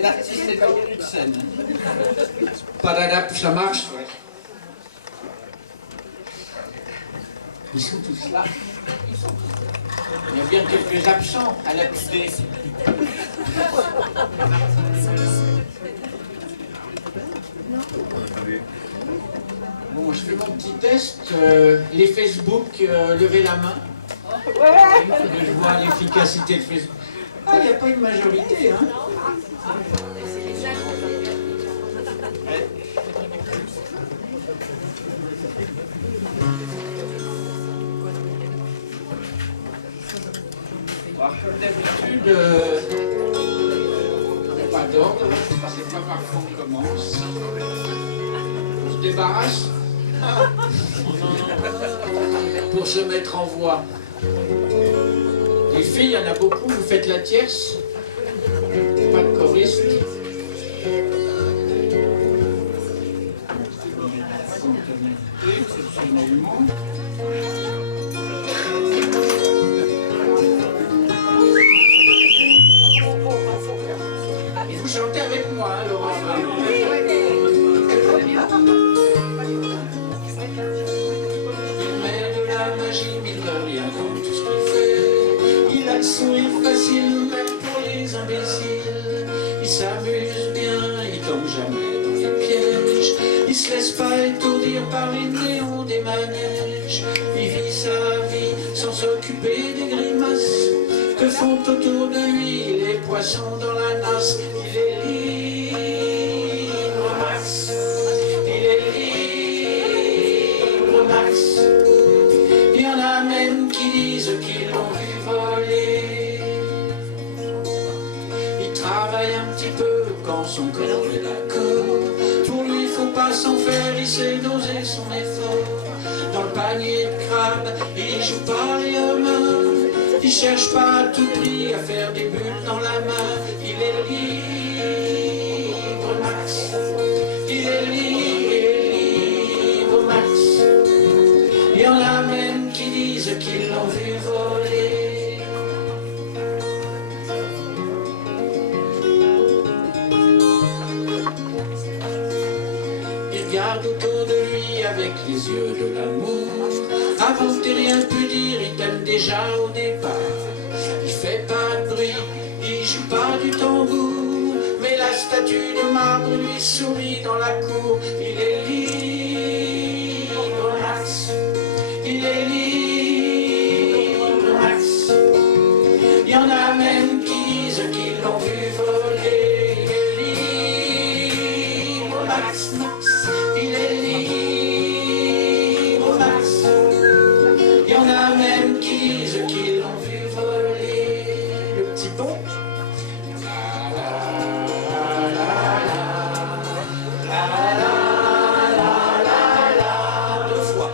L'artiste est payé de scène. Padadap, ça marche. Ils sont tous là. Il y a bien quelques absents à la QD. Bon, je fais mon petit test. Les Facebook, levez la main. Je vois l'efficacité de Facebook. Ah, il n'y a pas une majorité, hein. Comme d'habitude, pas d'ordre, c'est pas par qu'on commence. On se débarrasse pour se mettre en voie. Les filles, il y en a beaucoup, vous faites la tierce, pas de choriste. Exceptionnellement. Vous chantez avec moi, hein, Laurent. Il met de la magie, mine de rien, dans tout ce qu'il fait. Il a le sourire facile, même pour les imbéciles. Il s'amuse bien, il tombe jamais dans les pièges. Il se laisse pas étourdir par les néons des manèges. Il vit sa vie sans s'occuper des grimaces que font autour de lui les poissons dans la nasse. Il est libre, Max. Il est libre, Max. Il y en a même qui disent qu'ils l'ont vu voler. Il travaille un petit peu quand son corps est d'accord. Pour lui, faut pas s'en faire, il sait doser son effort. Dans le panier de crabe, il joue pas les hommes. Il cherche pas à tout prix à faire des bulles dans la main. Il est libre, Max. Il est libre, Max. Il y en a même qui disent qu'ils l'ont vu voler. Il regarde autour de lui avec les yeux de l'amour. Avant que t'aies rien pu dire, il t'aime déjà au départ. Il fait pas de bruit, il joue pas du tambour, mais la statue de marbre lui sourit dans la cour. Il est libre, Max. Il est libre, Max. Il y en a même qui disent qu'ils l'ont vu voler. Il est libre, Max, Max. Il est libre, Max. Il y en a même qui disent qu'ils l'ont vu voler. Le petit pont. Deux fois.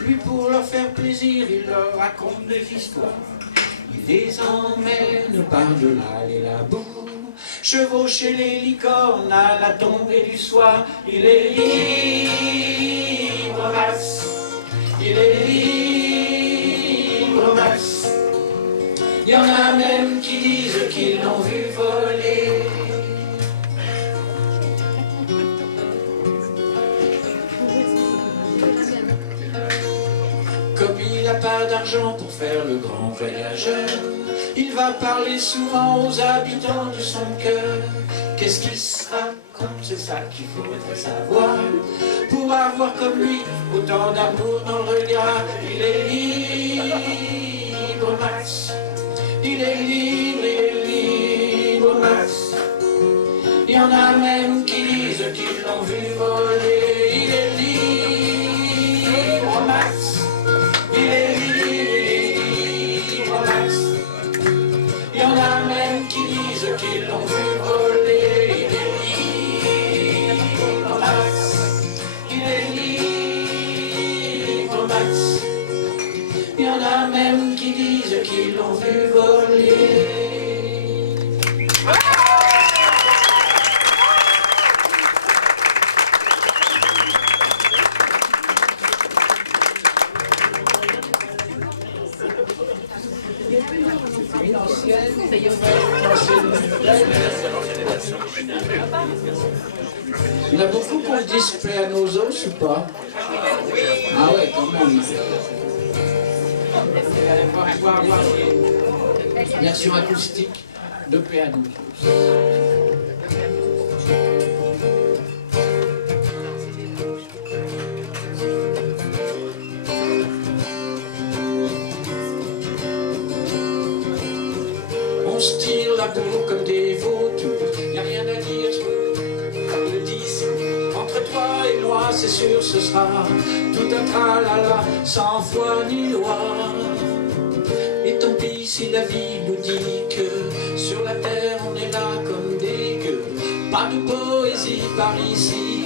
Lui, pour leur faire plaisir, il leur raconte des histoires. Il les emmène par-delà les labos, chevaucher les licornes à la tombée du soir. Il est libre, Max. Il est libre, Max. Il y en a même qui disent qu'ils l'ont vu voler. Comme il n'a pas d'argent pour faire le grand voyageur, il va parler souvent aux habitants de son cœur. Qu'est-ce qu'il se raconte, c'est ça qu'il faudrait savoir, pour avoir comme lui autant d'amour dans le regard. Il est libre. valse. Il y en a même qui disent qu'ils l'ont vu voler. Il y en a beaucoup qu'on dit paix à nos os ou pas? Ah ouais, quand même. On va pouvoir avoir une version acoustique de paix à nos os. On se tire la bourre comme des vautours, y a rien à dire, le disque. Entre toi et moi, c'est sûr, ce sera tout un tralala, sans foi ni loi. Et tant pis si la vie nous dit que sur la terre on est là comme des gueux. Pas de poésie par ici,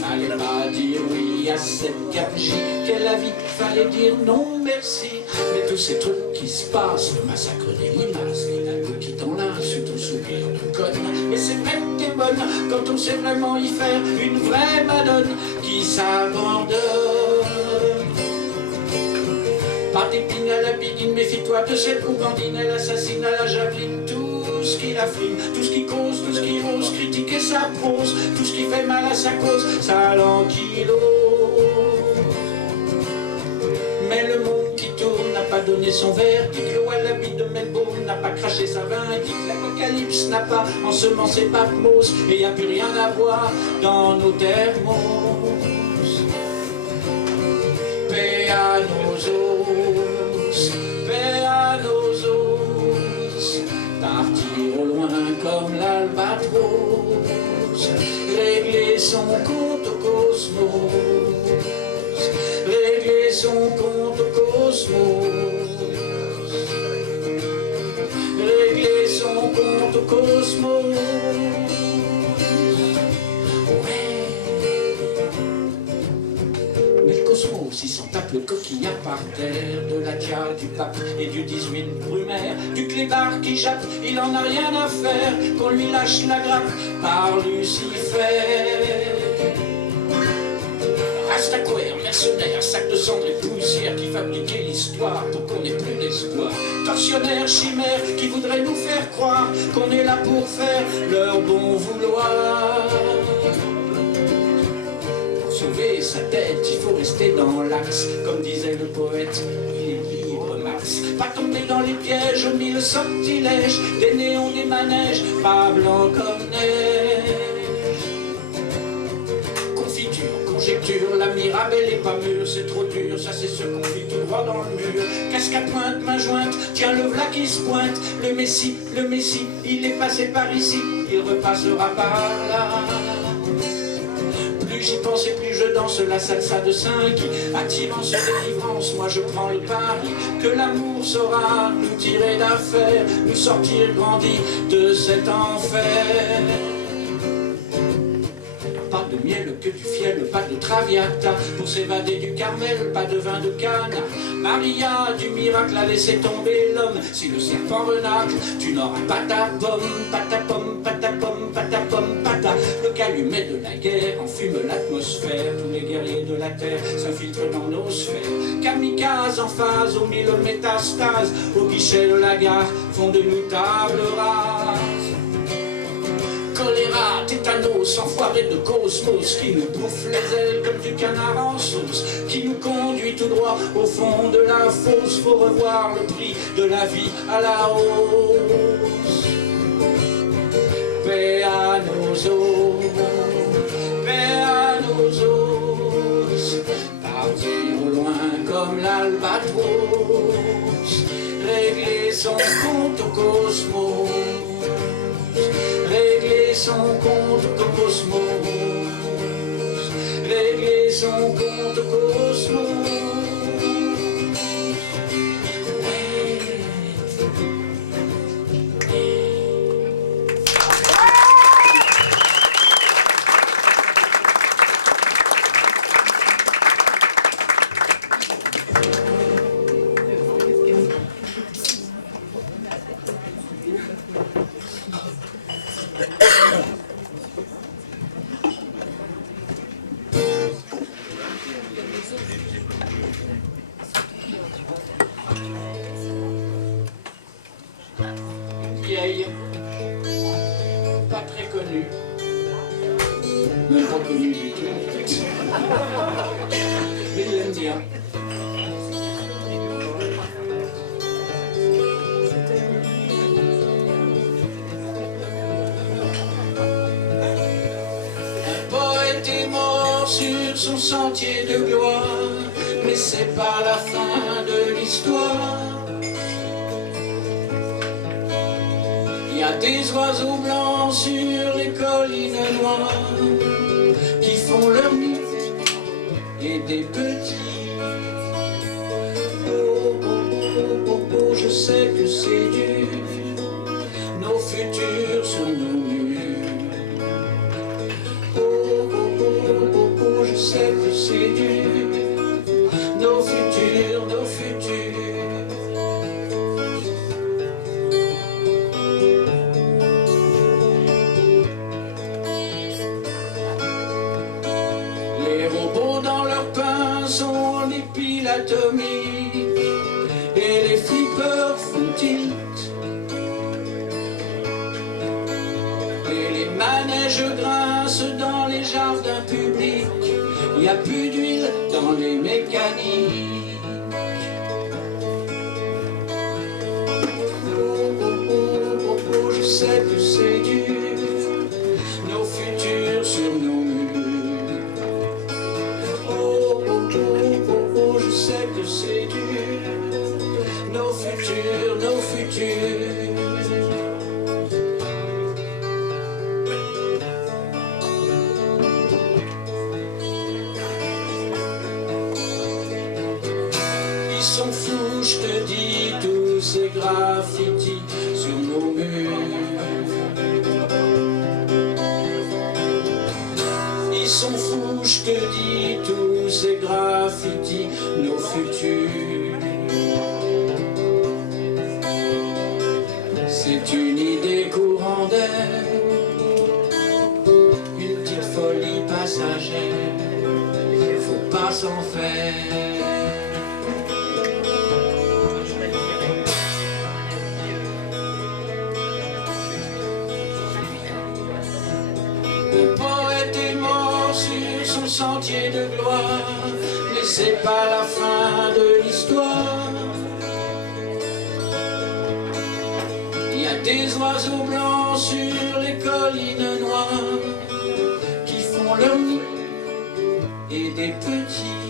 fallait pas dire oui à cette gabegie. Qu'est la vie, fallait dire non merci. Mais tous ces trucs qui se passent, le massacre des limaces, les nalgos qui t'enlacent, ton sourire de conne. Et c'est vrai que t'es bonne quand on sait vraiment y faire une vraie madone qui s'abandonne. Pas d'épine à la bidine, méfie-toi de cette gourgandine. Elle assassine à la javeline tout ce qui l'affine, tout ce qui cause, tout ce qui ose critiquer sa prose, tout ce qui fait mal à sa cause, ça l'enquilo. Mais le monde qui tourne n'a pas donné son verdict. Le wallaby de Melbourne n'a pas craché sa vindicte. L'apocalypse n'a pas ensemencé Patmos. Et y a plus rien à voir dans nos thermos. Paix à nos os, paix à nos os. Partir au loin comme l'albatros, régler son compte au cosmos, régler son compte au cosmos, régler son compte au cosmos. Ouais. Mais le cosmos, il s'en tape le coquillard par terre, de la tiare, du pape et du 18 Brumaire, du clébard qui jappe, il en a rien à faire qu'on lui lâche la grappe par Lucifer. Rastaquaire, mercenaire, sac de cendres et poussière qui fabriquait l'histoire pour qu'on n'ait plus d'espoir. Tortionnaire, chimère qui voudrait nous faire croire qu'on est là pour faire leur bon vouloir. Pour sauver sa tête, il faut rester dans l'axe, comme disait le poète, il est libre Max. Pas tomber dans les pièges aux mille sortilèges, des néons, des manèges, pas blanc comme neige. Conjecture, la mirabelle est pas mûre, c'est trop dur, ça c'est ce qu'on fit tout droit dans le mur. Casque à pointe, main jointe, tiens le v'là qui se pointe. Le Messie, il est passé par ici, il repassera par là. Plus j'y pense et plus je danse la salsa de 5, attirance et délivrance, moi je prends le pari que l'amour saura nous tirer d'affaire, nous sortir grandis de cet enfer. Pas de miel que du fiel, pas de traviata pour s'évader du Carmel, pas de vin de canne. Maria du miracle a laissé tomber l'homme. Si le serpent renacle, tu n'auras pas ta pomme, pas ta pomme, pas ta pomme, pas ta pomme, pas ta. Le calumet de la guerre enfume l'atmosphère. Tous les guerriers de la terre s'infiltrent dans nos sphères. Kamikazes en phase aux 1000 métastases, au guichet de la gare font de nous table rase. Choléra, tétanos, enfoiré de cosmos qui nous bouffe les ailes comme du canard en sauce, qui nous conduit tout droit au fond de la fosse. Faut revoir le prix de la vie à la hausse. Paix à nos os, paix à nos os. Partir au loin comme l'albatros, régler son compte au cosmos, régler son compte au cosmos, régler son compte au cosmos. connu du tout en fait. Mais il l'aime bien. Un poète est mort sur son sentier de gloire, mais c'est pas la fin de l'histoire. Il y a des oiseaux blancs sur les collines noires qui font leur nid et des petits. Oh, oh, oh, oh, oh, je sais que c'est dur, nos futurs sont nos murs. Oh, oh, oh, oh, oh, je sais que c'est dur, nos futurs, nos futurs. Les robots dans leur pain sont des piles atomiques et les flippers font tilt. Et les manèges grincent dans les jardins publics, il n'y a plus d'huile dans les mécaniques. Oh, oh, oh, oh, oh, je sais que c'est dur, nos futurs sur nos murs. Oh, oh, oh, oh, oh, je sais que c'est dur, nos futurs, nos futurs. Ils sont fous, je te dis, tous ces graffitis sur nos murs. Ils sont fous, je te dis, tous ces graffitis, nos futurs. C'est une idée courant d'air, une petite folie passagère, faut pas s'en faire. Le poète est mort sur son sentier de gloire, mais c'est pas la fin de l'histoire. Il y a des oiseaux blancs sur les collines noires qui font leur nid et des petits.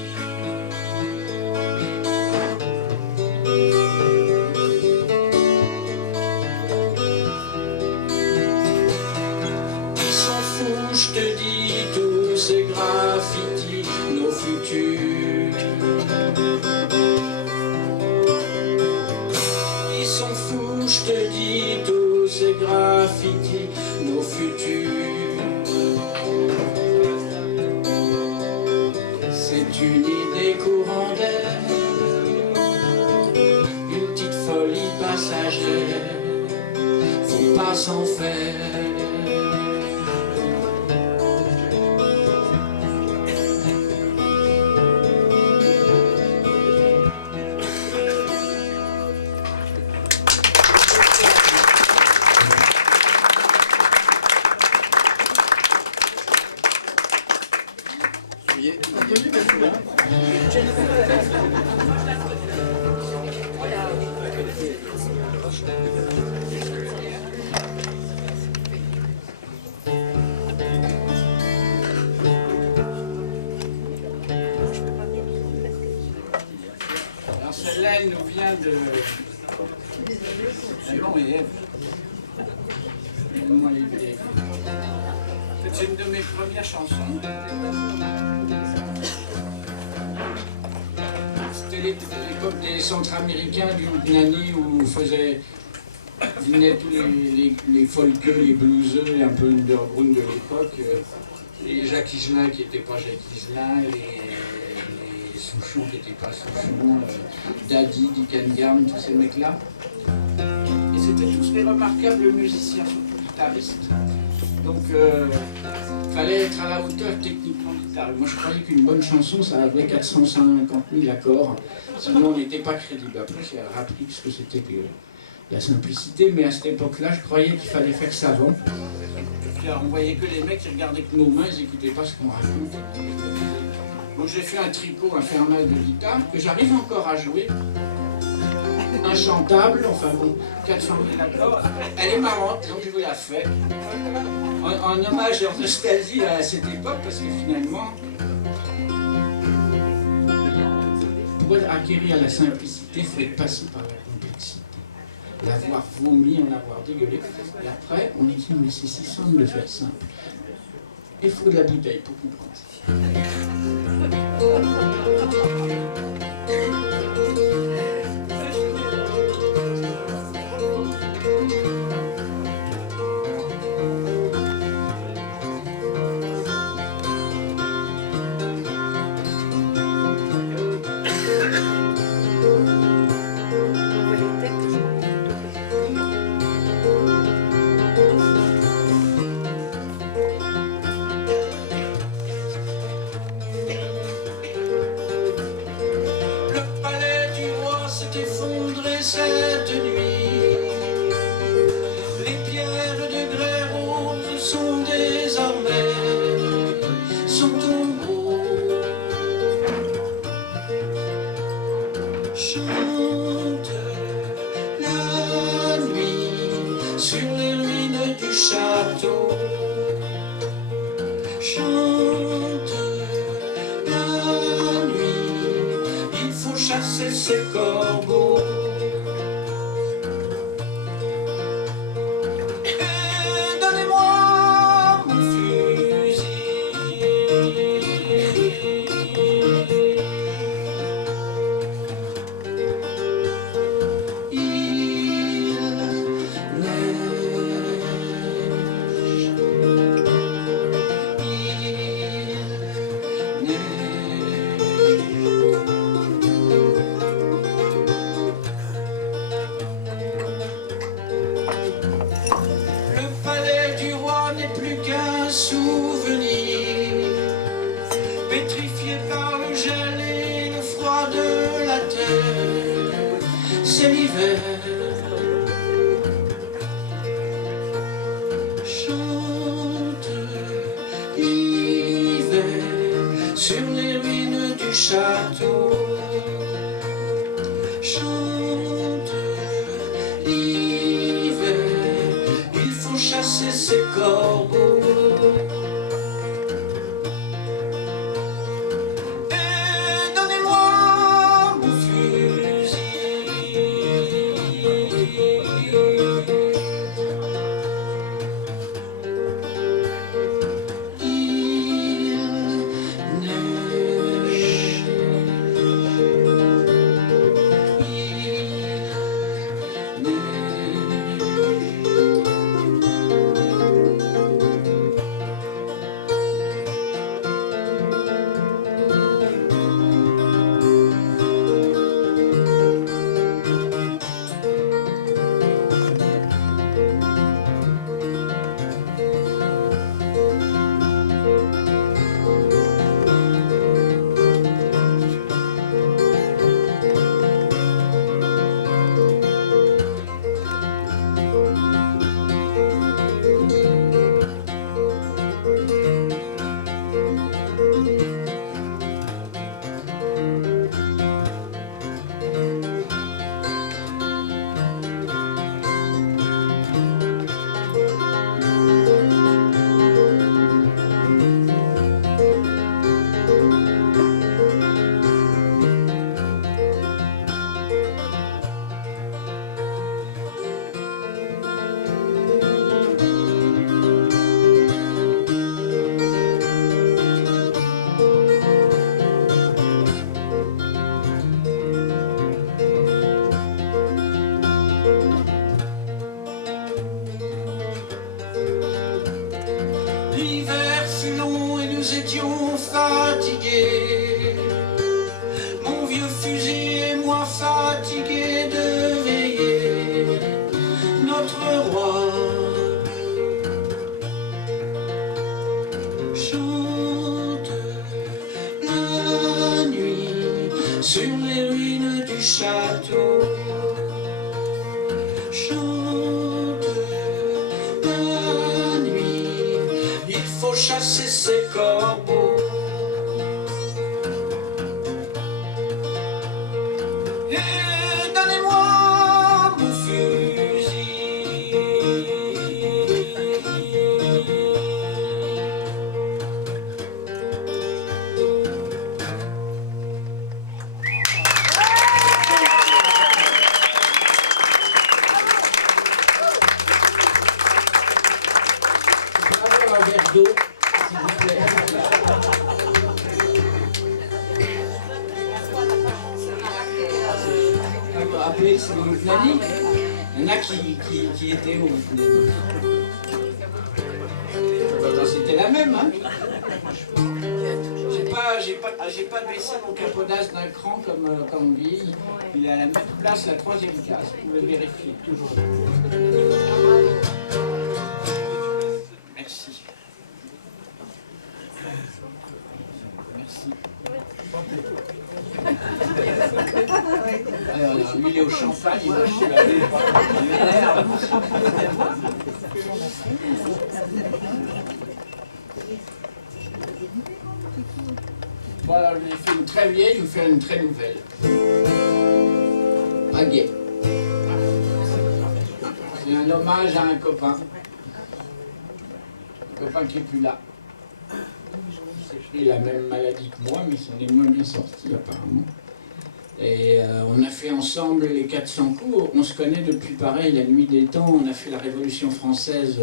Je te dis, tous ces graffitis, nos futurs. Ils sont fous, je te dis, tous ces graffitis, nos futurs. C'est une idée courant d'air, une petite folie passagère, faut pas s'en faire. Alors celle-là, elle nous vient de Adam et Ève. Moi, c'est une de mes premières chansons. C'était l'époque des centres américains du Houtnani où venaient tous les folkeux, les blueseux, un peu underground de l'époque. Les Jacques Higelin qui n'étaient pas Jacques Higelin, les Souchon qui n'étaient pas Souchon, Daddy, Dick Gam, tous ces mecs-là. Et c'était tous des remarquables musiciens, surtout guitaristes. Donc, il fallait être à la hauteur techniquement guitare. Moi, je croyais qu'une bonne chanson, ça avait 450 000 accords. Sinon, on n'était pas crédible. Après, j'ai appris ce que c'était que la simplicité, mais à cette époque-là, je croyais qu'il fallait faire savant. Puis alors, on voyait que les mecs, ils regardaient que nos mains, ils n'écoutaient pas ce qu'on raconte. Donc j'ai fait un tricot infernal de guitare, que j'arrive encore à jouer. Inchantable, enfin bon, 400 000 accords. Elle est marrante, donc je vous la fais. En hommage et en nostalgie à cette époque, parce que finalement, pour acquérir la simplicité, il faut être passé par la complexité. L'avoir vomi, en avoir dégueulé. Et après, on dit, mais c'est si simple de faire simple. Il faut de la bouteille pour comprendre ça. Sur les ruines du château, faut chasser ces corbeaux. Et donnez-moi mon fusil. Un verre d'eau, s'il vous plaît. Appelez si vous venez. Il y en a qui étaient où c'était la même, hein. J'ai pas baissé mon capodas d'un cran comme Guy. Il est à la même place, la 3e case. Vous pouvez vérifier toujours. Merci. Merci. Alors, lui, il est au champagne, il va chez la Voilà, je lui ai fait une très vieille, je vous fais une très nouvelle. Pas gay. C'est un hommage à un copain. Un copain qui n'est plus là. Il a la même maladie que moi, mais il s'en est moins bien sorti apparemment. Et on a fait ensemble les 400 coups. On se connaît depuis pareil, la nuit des temps. On a fait la Révolution française,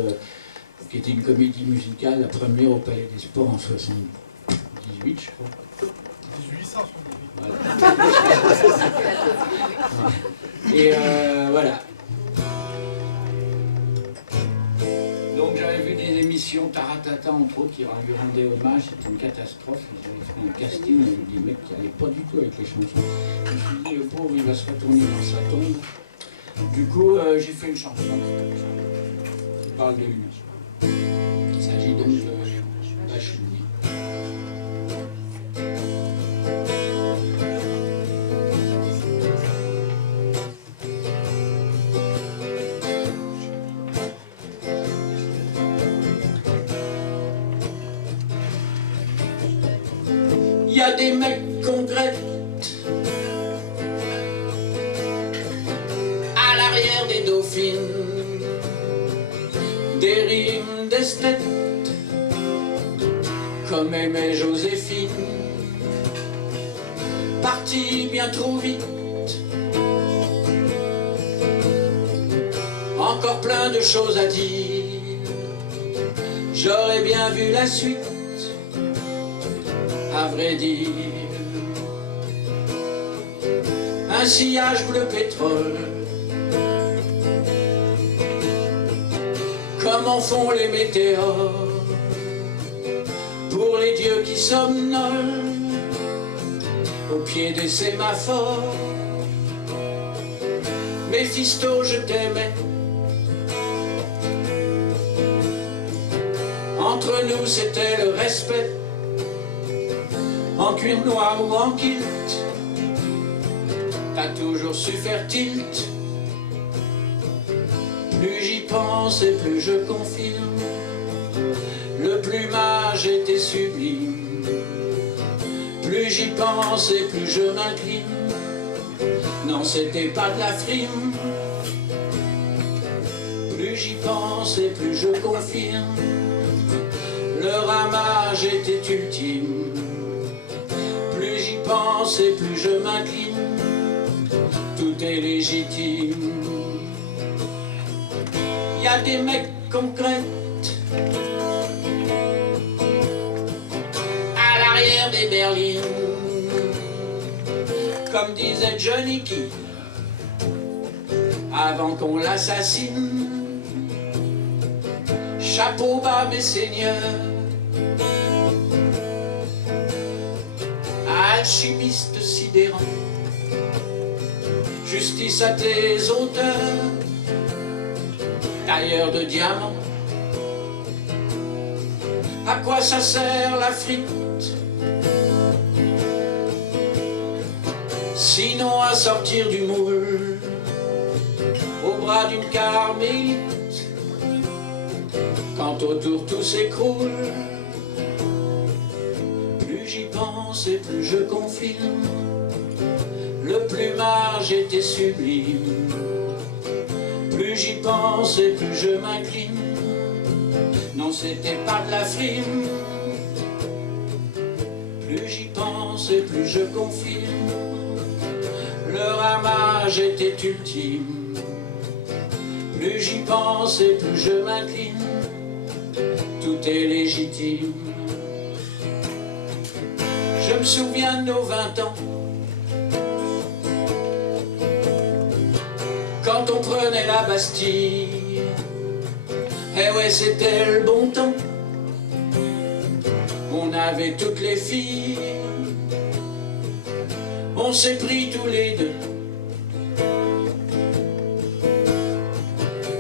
qui était une comédie musicale, la première au Palais des Sports en 78, je crois. 1878. Voilà. Et voilà. Donc j'avais vu des émissions Taratata entre autres qui lui rendaient hommage, c'était une catastrophe. Ils avaient fait un casting avec des mecs qui n'allaient pas du tout avec les chansons. Je me suis dit, le pauvre, il va se retourner dans sa tombe. Du coup, j'ai fait une chanson qui parle de lui. Il s'agit donc de la cheminée. Il y a des mecs qu'on grette à l'arrière des dauphines, des rimes d'esthète comme aimait Joséphine, parti bien trop vite, encore plein de choses à dire, j'aurais bien vu la suite. À vrai dire, un sillage bleu pétrole, comme en font les météores, pour les dieux qui somnolent, au pied des sémaphores. Méphisto, je t'aimais, entre nous c'était le respect. En cuir noir ou en kilt, t'as toujours su faire tilt. Plus j'y pense et plus je confirme, le plumage était sublime. Plus j'y pense et plus je m'incline, non c'était pas de la frime. Plus j'y pense et plus je confirme, le ramage était ultime. Plus j'y pense et plus je m'incline, tout est légitime. Y a des mecs concrets à l'arrière des berlines, comme disait Johnny Key avant qu'on l'assassine. Chapeau bas mes seigneurs, alchimiste sidérant, justice à tes auteurs, tailleur de diamants. À quoi ça sert la frite, sinon à sortir du moule, au bras d'une carmélite, quand autour tout s'écroule. pense et plus je confirme, le plumage était sublime. Plus j'y pense et plus je m'incline. Non, c'était pas de la frime. Plus j'y pense et plus je confirme, le ramage était ultime. Plus j'y pense et plus je m'incline, tout est légitime. Je me souviens de nos 20 ans, quand on prenait la Bastille. Eh ouais, c'était le bon temps. On avait toutes les filles, on s'est pris tous les deux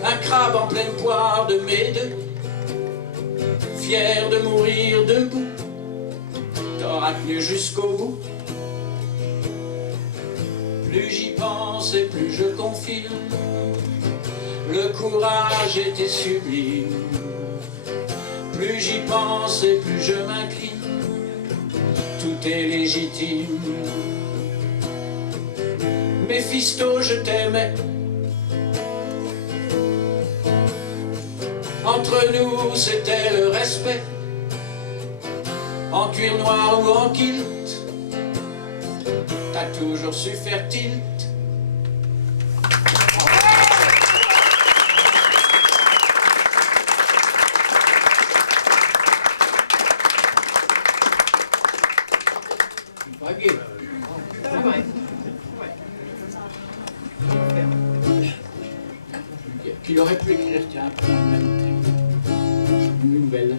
un crabe en pleine poire de mes deux, fier de mourir debout. T'auras tenu jusqu'au bout. Plus j'y pense et plus je confirme, le courage était sublime. Plus j'y pense et plus je m'incline, tout est légitime. Méphisto, je t'aimais. Entre nous, c'était le respect. En cuir noir ou en kilt, t'as toujours su faire tilt. Qu'il aurait pu écrire, tiens, un peu le même thème. Une nouvelle.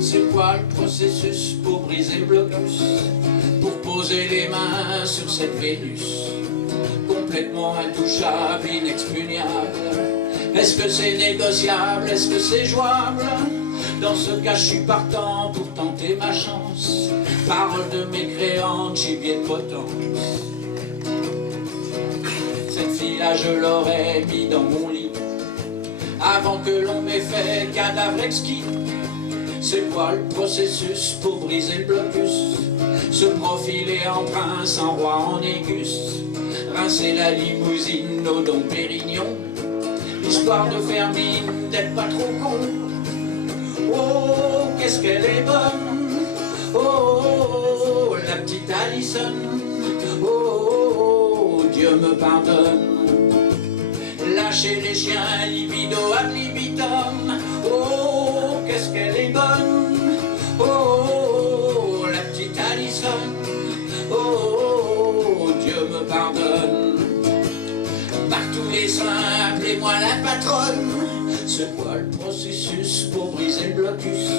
C'est quoi le processus pour briser le blocus, pour poser les mains sur cette Vénus complètement intouchable, inexpugnable? Est-ce que c'est négociable? Est-ce que c'est jouable? Dans ce cas, je suis partant pour tenter ma chance. Parole de mécréante, gibier de potence. Cette fille-là, je l'aurais mis dans mon lit avant que l'on m'ait fait cadavre exquis. C'est quoi le processus pour briser le blocus? Se profiler en prince, en roi, en égus. Rincer la limousine au Dom Pérignon, histoire de faire mine d'être pas trop con. Oh, qu'est-ce qu'elle est bonne. Oh, la petite Alison. Oh, Dieu me pardonne. Lâcher les chiens, libido ad libitum. Oh, qu'est-ce qu'elle est bonne. Oh, la petite Alison. Oh, Dieu me pardonne. Par tous les saints, appelez-moi la patronne. C'est quoi le processus pour briser le blocus,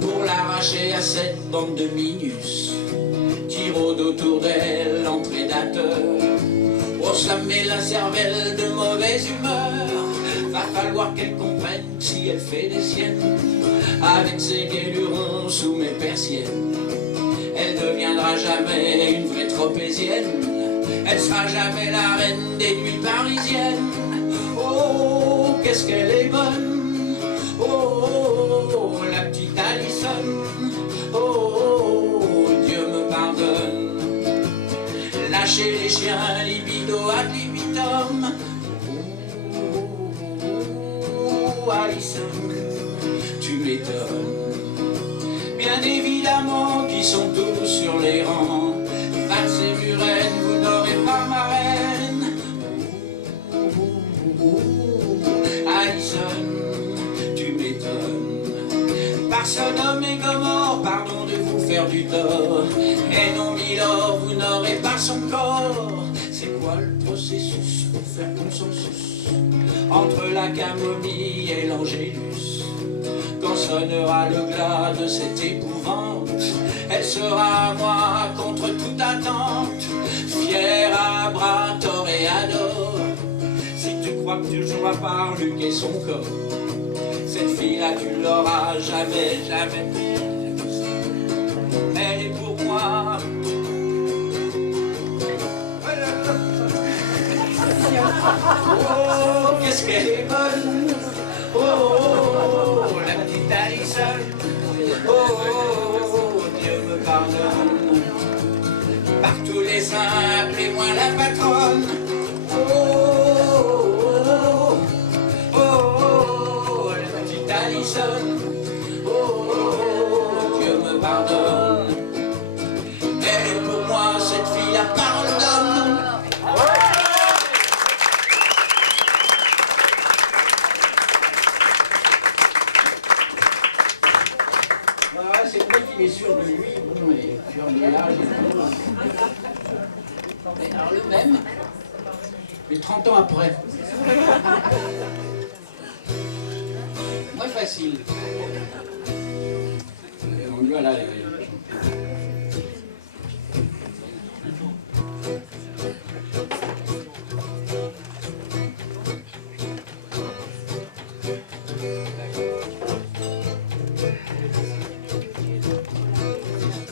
pour l'arracher à cette bande de minus qui rôde autour d'elle en prédateur? Pour se la met la cervelle de mauvaise humeur, va falloir qu'elle comprenne si elle fait des siennes. Avec ses guélurons sous mes persiennes, elle deviendra jamais une vraie tropézienne. Elle sera jamais la reine des nuits parisiennes. Oh, qu'est-ce qu'elle est bonne. Oh, la petite Alison. Oh, Dieu me pardonne. Lâcher les chiens, libido ad libitum. Oh, Alison, tu m'étonnes. Bien évidemment qu'ils sont tous sur les rangs. Valse et Muren, vous n'aurez pas ma reine. Alison, tu m'étonnes. Par Sodome et Gomorrhe, pardon de vous faire du tort. Et non, Milord, vous n'aurez pas son corps. C'est quoi le processus pour faire consensus entre la camomille et l'angélus? Quand sonnera le glas de cette épouvante, elle sera à moi contre toute attente, fière à bras, toréador. Si tu crois que tu joueras par Luc et son corps, cette fille-là tu l'auras jamais, jamais. moi. Oh, qu'est-ce qu'elle est bonne. Oh, oh, oh, la petite Alison. Oh, oh, oh, Dieu me pardonne. Par tous les saints, appelez-moi la patronne. Oh, oh, oh, oh, la petite Alison. Oh, oh, oh, Dieu me pardonne. Elle est pour moi cette fille à parole d'homme. Voilà, c'est vrai qu'il est sûr de lui, bon, et sur l'âge et tout. Mais alors le même, mais 30 ans après. Moins facile. Donc voilà.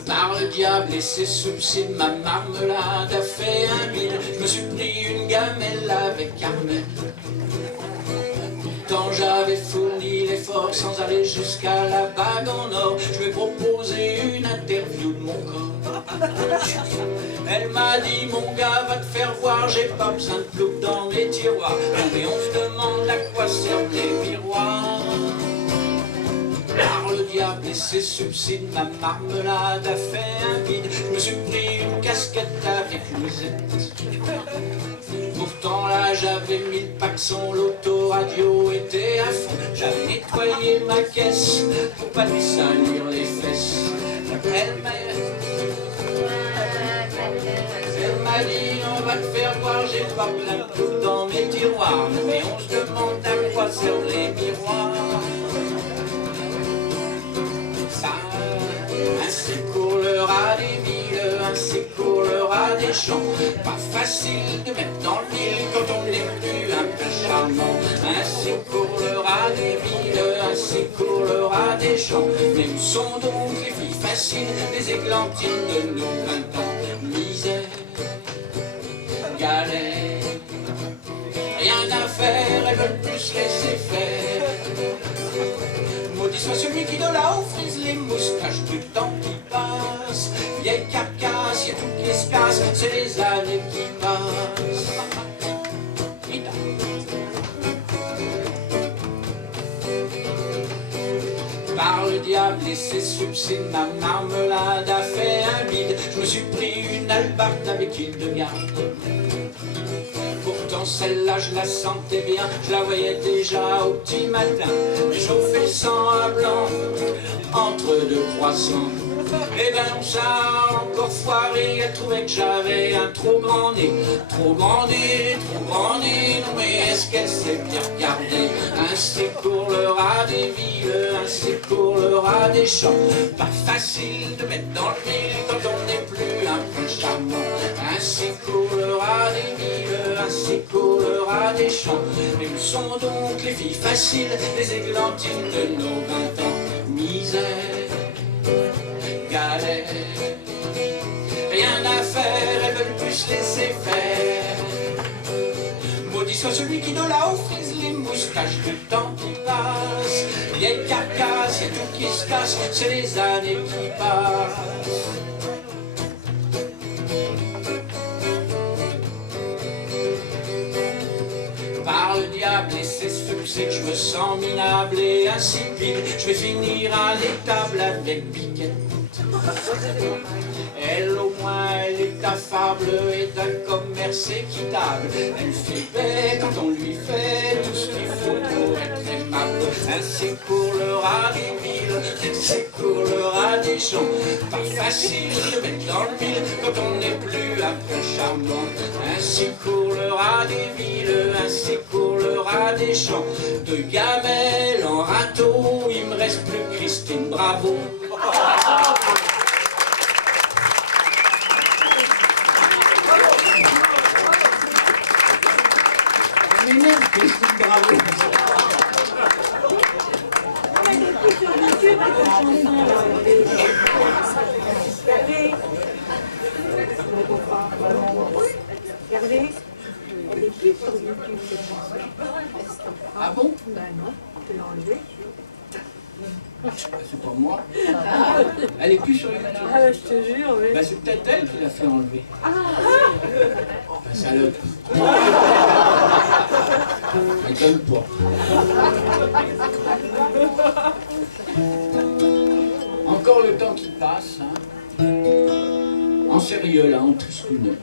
Par le diable et ses subsides, ma marmelade a fait un bide. Je me suis pris une gamelle avec Carmel. Pourtant j'avais fourni l'effort sans aller jusqu'à la bague en or. Je lui ai proposé une interview de mon corps. Elle m'a dit, mon gars, va te faire voir, j'ai pas besoin de plouc dans mes tiroirs. Mais on se demande à quoi servent les miroirs. Par le diable et ses subsides, ma marmelade a fait un vide. Je me suis pris une casquette avec Louisette. Pourtant là j'avais mis le paxon, l'autoradio était à fond. J'avais nettoyé ma caisse pour pas lui salir les fesses. Elle m'a dit, on va te faire voir, j'ai pas plein de plouc dans mes tiroirs. Mais on se demande à quoi servent les miroirs. Ainsi court le rat des villes, ainsi court le rat des champs. Pas facile de mettre dans le mille quand on n'est plus un peu charmant. Ainsi court le rat des villes, ainsi court le rat des champs. Mais où sont donc les filles faciles, les églantines de nos 20 ans? Misère, galère, rien à faire, elles veulent plus laisser faire. Maudit soit celui qui de là-haut frise les moustaches du temps qui passe. Vieille carcasse, y'a tout qui se casse, c'est les années qui passent. Par le diable et ses subsides, ma marmelade a fait un bide. Je me suis pris une albarde avec île de garde. Pourtant celle-là je la sentais bien, je la voyais déjà au petit matin. Chauffer le sang à blanc entre deux croissants. Eh ben non, ça a encore foiré, elle trouvait que j'avais un trop grand nez. Trop grand nez, trop grand nez, non mais est-ce qu'elle sait bien regarder? Ainsi court le rat des villes, ainsi court le rat des champs. Pas facile de mettre dans le mille quand on n'est plus un peu charmant. Ainsi court le rat des villes, ainsi court le rat des champs. Mais où sont donc les filles faciles, les églantines de nos 20 ans? Misère, galère, rien à faire, elles veulent plus laisser faire. Maudit soit celui qui de là-haut frise les moustaches du temps qui passe. Vieille carcasse, y'a tout qui se casse, c'est les années qui passent. Par le diable et ses succès, je me sens minable et insipide. Je vais finir à l'étable avec Biquette. Elle au moins, elle est affable et d'un commerce équitable. Elle fait paix quand on lui fait tout ce qu'il faut pour être aimable. Ainsi court le rat des villes, ainsi court le rat des champs. Pas facile de mettre dans le mille quand on n'est plus un peu charmant. Ainsi court le rat des villes, ainsi court le rat des champs. De gamelles en râteau, il me reste plus que Christine Bravo. Christine Bravo. Regardez. Regardez. Elle est plus sur YouTube, je pense. Ah bon? Ben non, tu l'as enlevée. C'est pas moi. Elle est plus sur YouTube. Ah ben, je te jure, oui. Ben, c'est peut-être elle qui l'a fait enlever. Ben, salope. M'étonne pas. Encore le temps qui passe, hein. En sérieux là, en tristounet.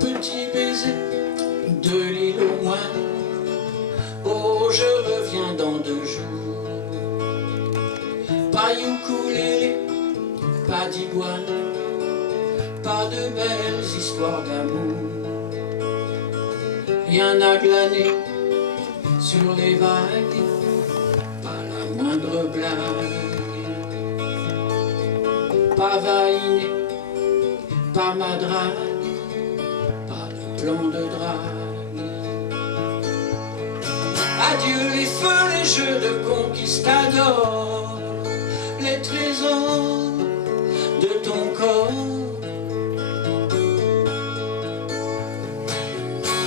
Petit baiser de l'île au loin, oh je reviens dans 2 jours. Pas ukulélé, pas d'iguane, pas de belles histoires d'amour. Rien à glaner sur les vagues, pas la moindre blague. Pas vainer, pas madrague, pas de plan de drague. Adieu les feux, les jeux de conquistadors, les trésors de ton corps.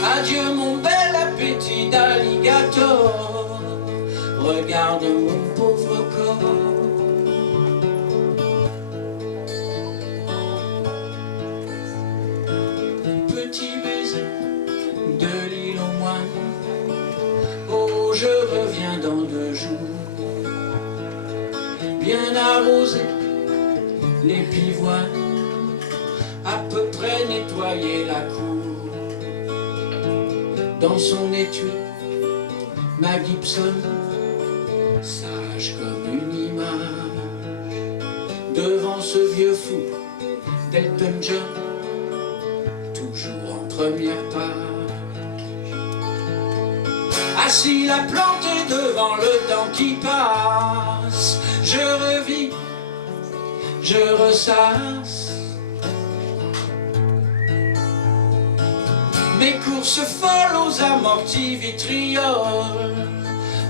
Adieu mon bel appétit d'alligator, regarde mon pauvre corps. Petit baiser de l'île aux moines, oh je reviens dans 2 jours. Bien arrosé, les pivoines, à peu près nettoyer la cour. Dans son étui, ma Gibson, sage comme une image. Devant ce vieux fou d'Elton John, toujours en première page. Assis la plantée devant le temps qui passe, je revis, je ressasse mes courses folles aux amortis vitrioles.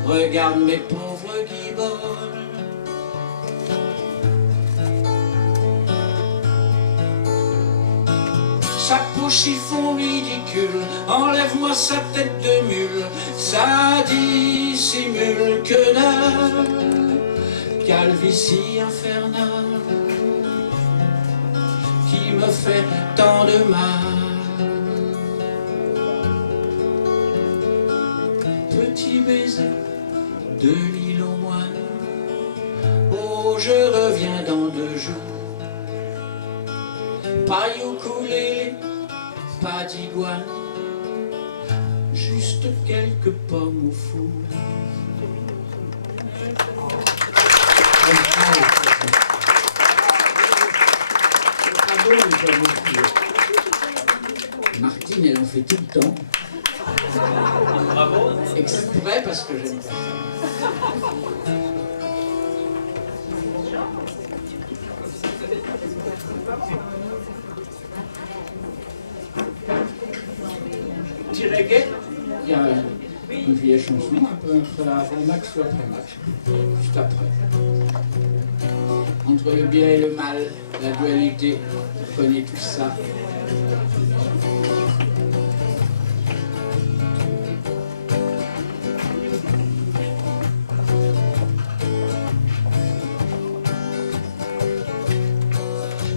Regarde mes pauvres guiboles. Sa peau chiffon ridicule, enlève-moi sa tête de mule. Ça dissimule que dalle, calvitie infernale qui me fait tant de mal. Petit baiser de l'île aux moines, oh je reviens dans 2 jours. Pas ukulélé, pas d'iguane, juste quelques pommes au four. Martine, elle en fait tout le temps. Bravo. Exprès parce que j'aime pas ça. Petit reggae, il y a une vieille chanson, un peu avant Max ou après Max, juste après. Entre le bien et le mal, la dualité, vous connaissez tout ça.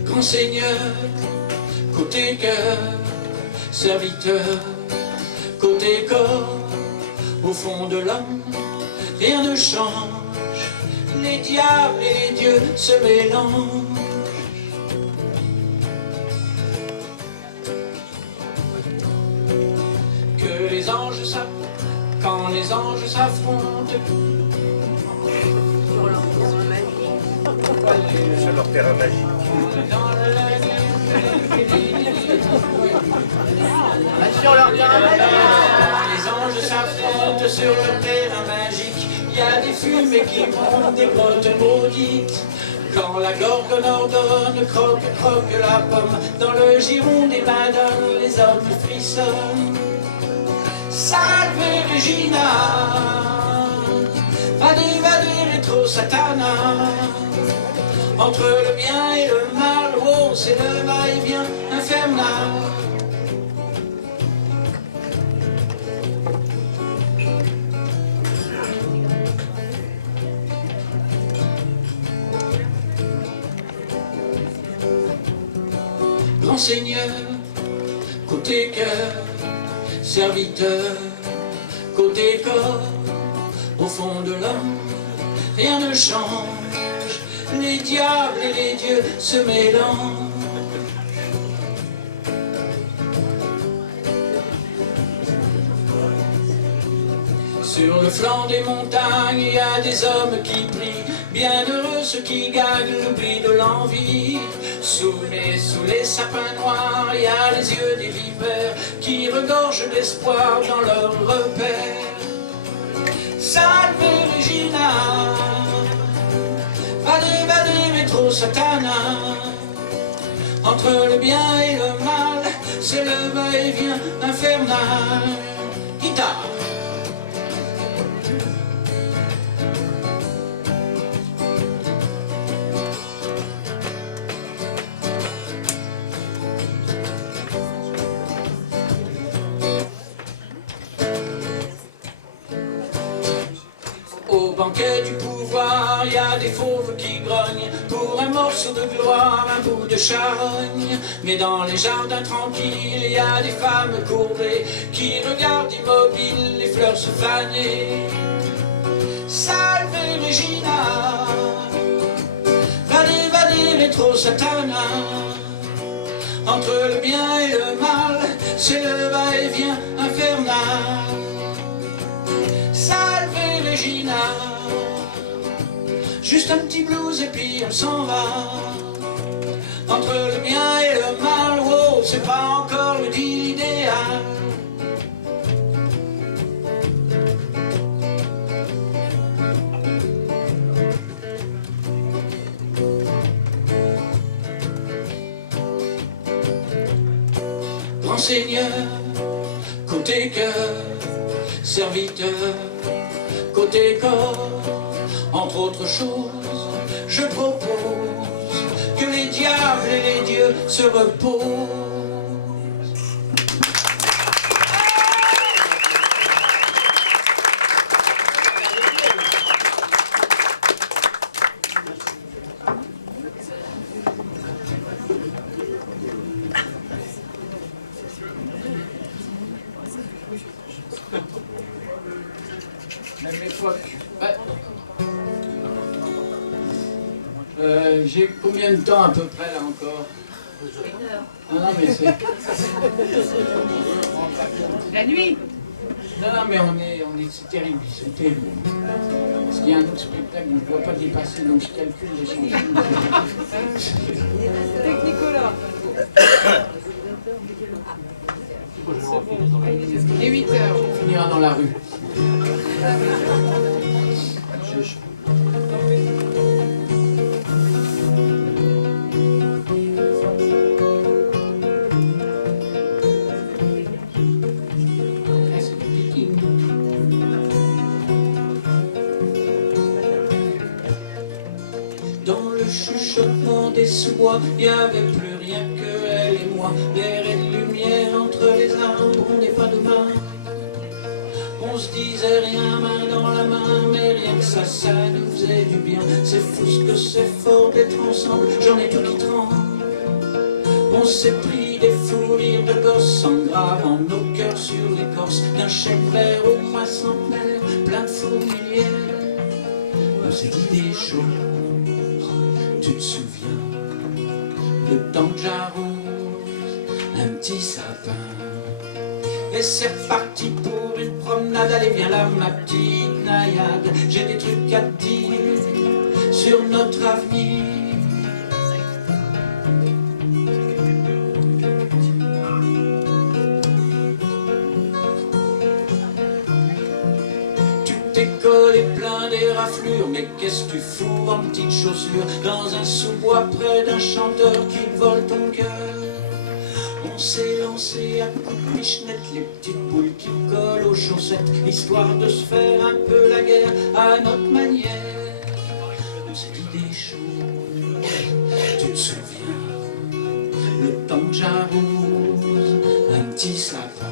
Grand Seigneur, côté cœur, serviteur, côté corps, au fond de l'homme, rien ne change, les diables et les dieux se mélangent. Que les anges s'affrontent, quand les anges s'affrontent, sur leur terrain magique. Sur leur terrain magique. Les anges s'affrontent sur leur terrain magique. Il y a des fumées qui montent des grottes maudites. Quand la gorgone ordonne, croque, croque la pomme, dans le giron des madones, les hommes frissonnent. Salve Regina, vade, vade, rétro satana. Entre le bien et le mal, oh, c'est le va-et-vient infernal. Grand Seigneur, côté cœur, serviteur, côté corps, au fond de l'homme, rien ne change. Les diables et les dieux se mélangent. Sur le flanc des montagnes, il y a des hommes qui prient. Bienheureux ceux qui gagnent l'oubli de l'envie. Sous les sapins noirs, il y a les yeux des vipères qui regorgent d'espoir dans leur repère. Salve Regina, vade, vade, rétro satana. Entre le bien et le mal, c'est le va-et-vient infernal. Guitare. Au banquet du pouvoir, il y a des fauves qui grognent pour un morceau de gloire, un bout de charogne. Mais dans les jardins tranquilles, il y a des femmes courbées qui regardent immobiles les fleurs se faner. Salve Regina, vade, vade, rétro satana. Entre le bien et le mal, c'est le va-et-vient infernal. Salve Regina, juste un petit blues et puis on s'en va. Entre le bien et le mal, oh, c'est pas encore le deal idéal. Grand Seigneur, côté cœur, serviteur, côté corps, entre autres choses, je propose que les diables et les dieux se reposent. Même l'époque. Ouais. J'ai combien de temps à peu près là encore? Non, non, mais c'est... La nuit. Non, non, mais c'est terrible, c'est terrible. Parce qu'il y a un autre spectacle, je ne dois pas dépasser, donc je calcule les chansons. Avec Nicolas. Il est 8 heures. On finira dans la rue. Dans le chuchotement des sous-bois, il n'y avait plus rien que elle et moi. L'air et de lumière entre les arbres, on n'est pas demain. On se disait rien main dans la main, mais rien que ça nous faisait du bien. C'est fou ce que c'est fort d'être ensemble, j'en ai tout qui tremble. On s'est pris des fous rires de gosses en gravant nos cœurs sur l'écorce d'un chèque vert au mois centenaire, plein de fourmilières. On s'est dit des choses. Tu te souviens, le temps que j'arrose un petit sapin. Et c'est reparti pour une promenade. Allez viens là ma petite naïade, j'ai des trucs à te dire sur notre avenir. Tu école est plein d'éraflures. Mais qu'est-ce que tu fous en petites chaussures dans un sous-bois près d'un chanteur qui vole ton cœur? On s'est lancé à coups de pichenette, les petites boules qui collent aux chaussettes, histoire de se faire un peu la guerre à notre manière. On s'est dit des choses, tu te souviens, le temps que j'arrose un petit sapin.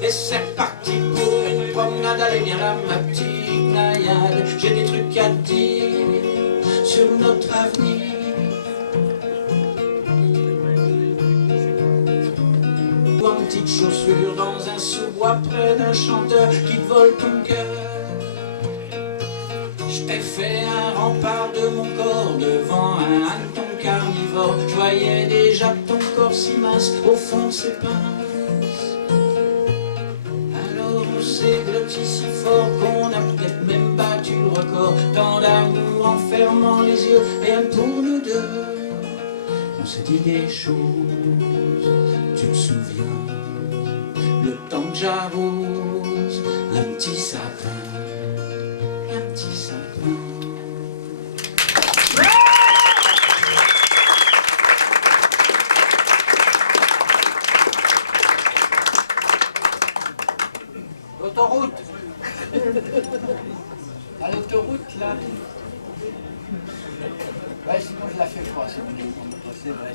Et c'est parti pour une promenade, allez viens là ma petite naïade, j'ai des trucs à te dire sur notre avenir. En petites chaussures dans un sous-bois près d'un chanteur qui vole ton cœur. Je t'ai fait un rempart de mon corps devant un hanneton carnivore. Je voyais déjà ton corps si mince au fond de ses pinces. Alors on s'est blotti si fort qu'on a peut-être même battu le record. Tant d'amour en fermant les yeux, rien pour nous deux. On s'est dit des choses, tu te souviens, le temps que j'arrose un petit sapin, un petit sapin. L'autoroute. À l'autoroute là. Ouais, sinon je la fais pas, c'est vrai.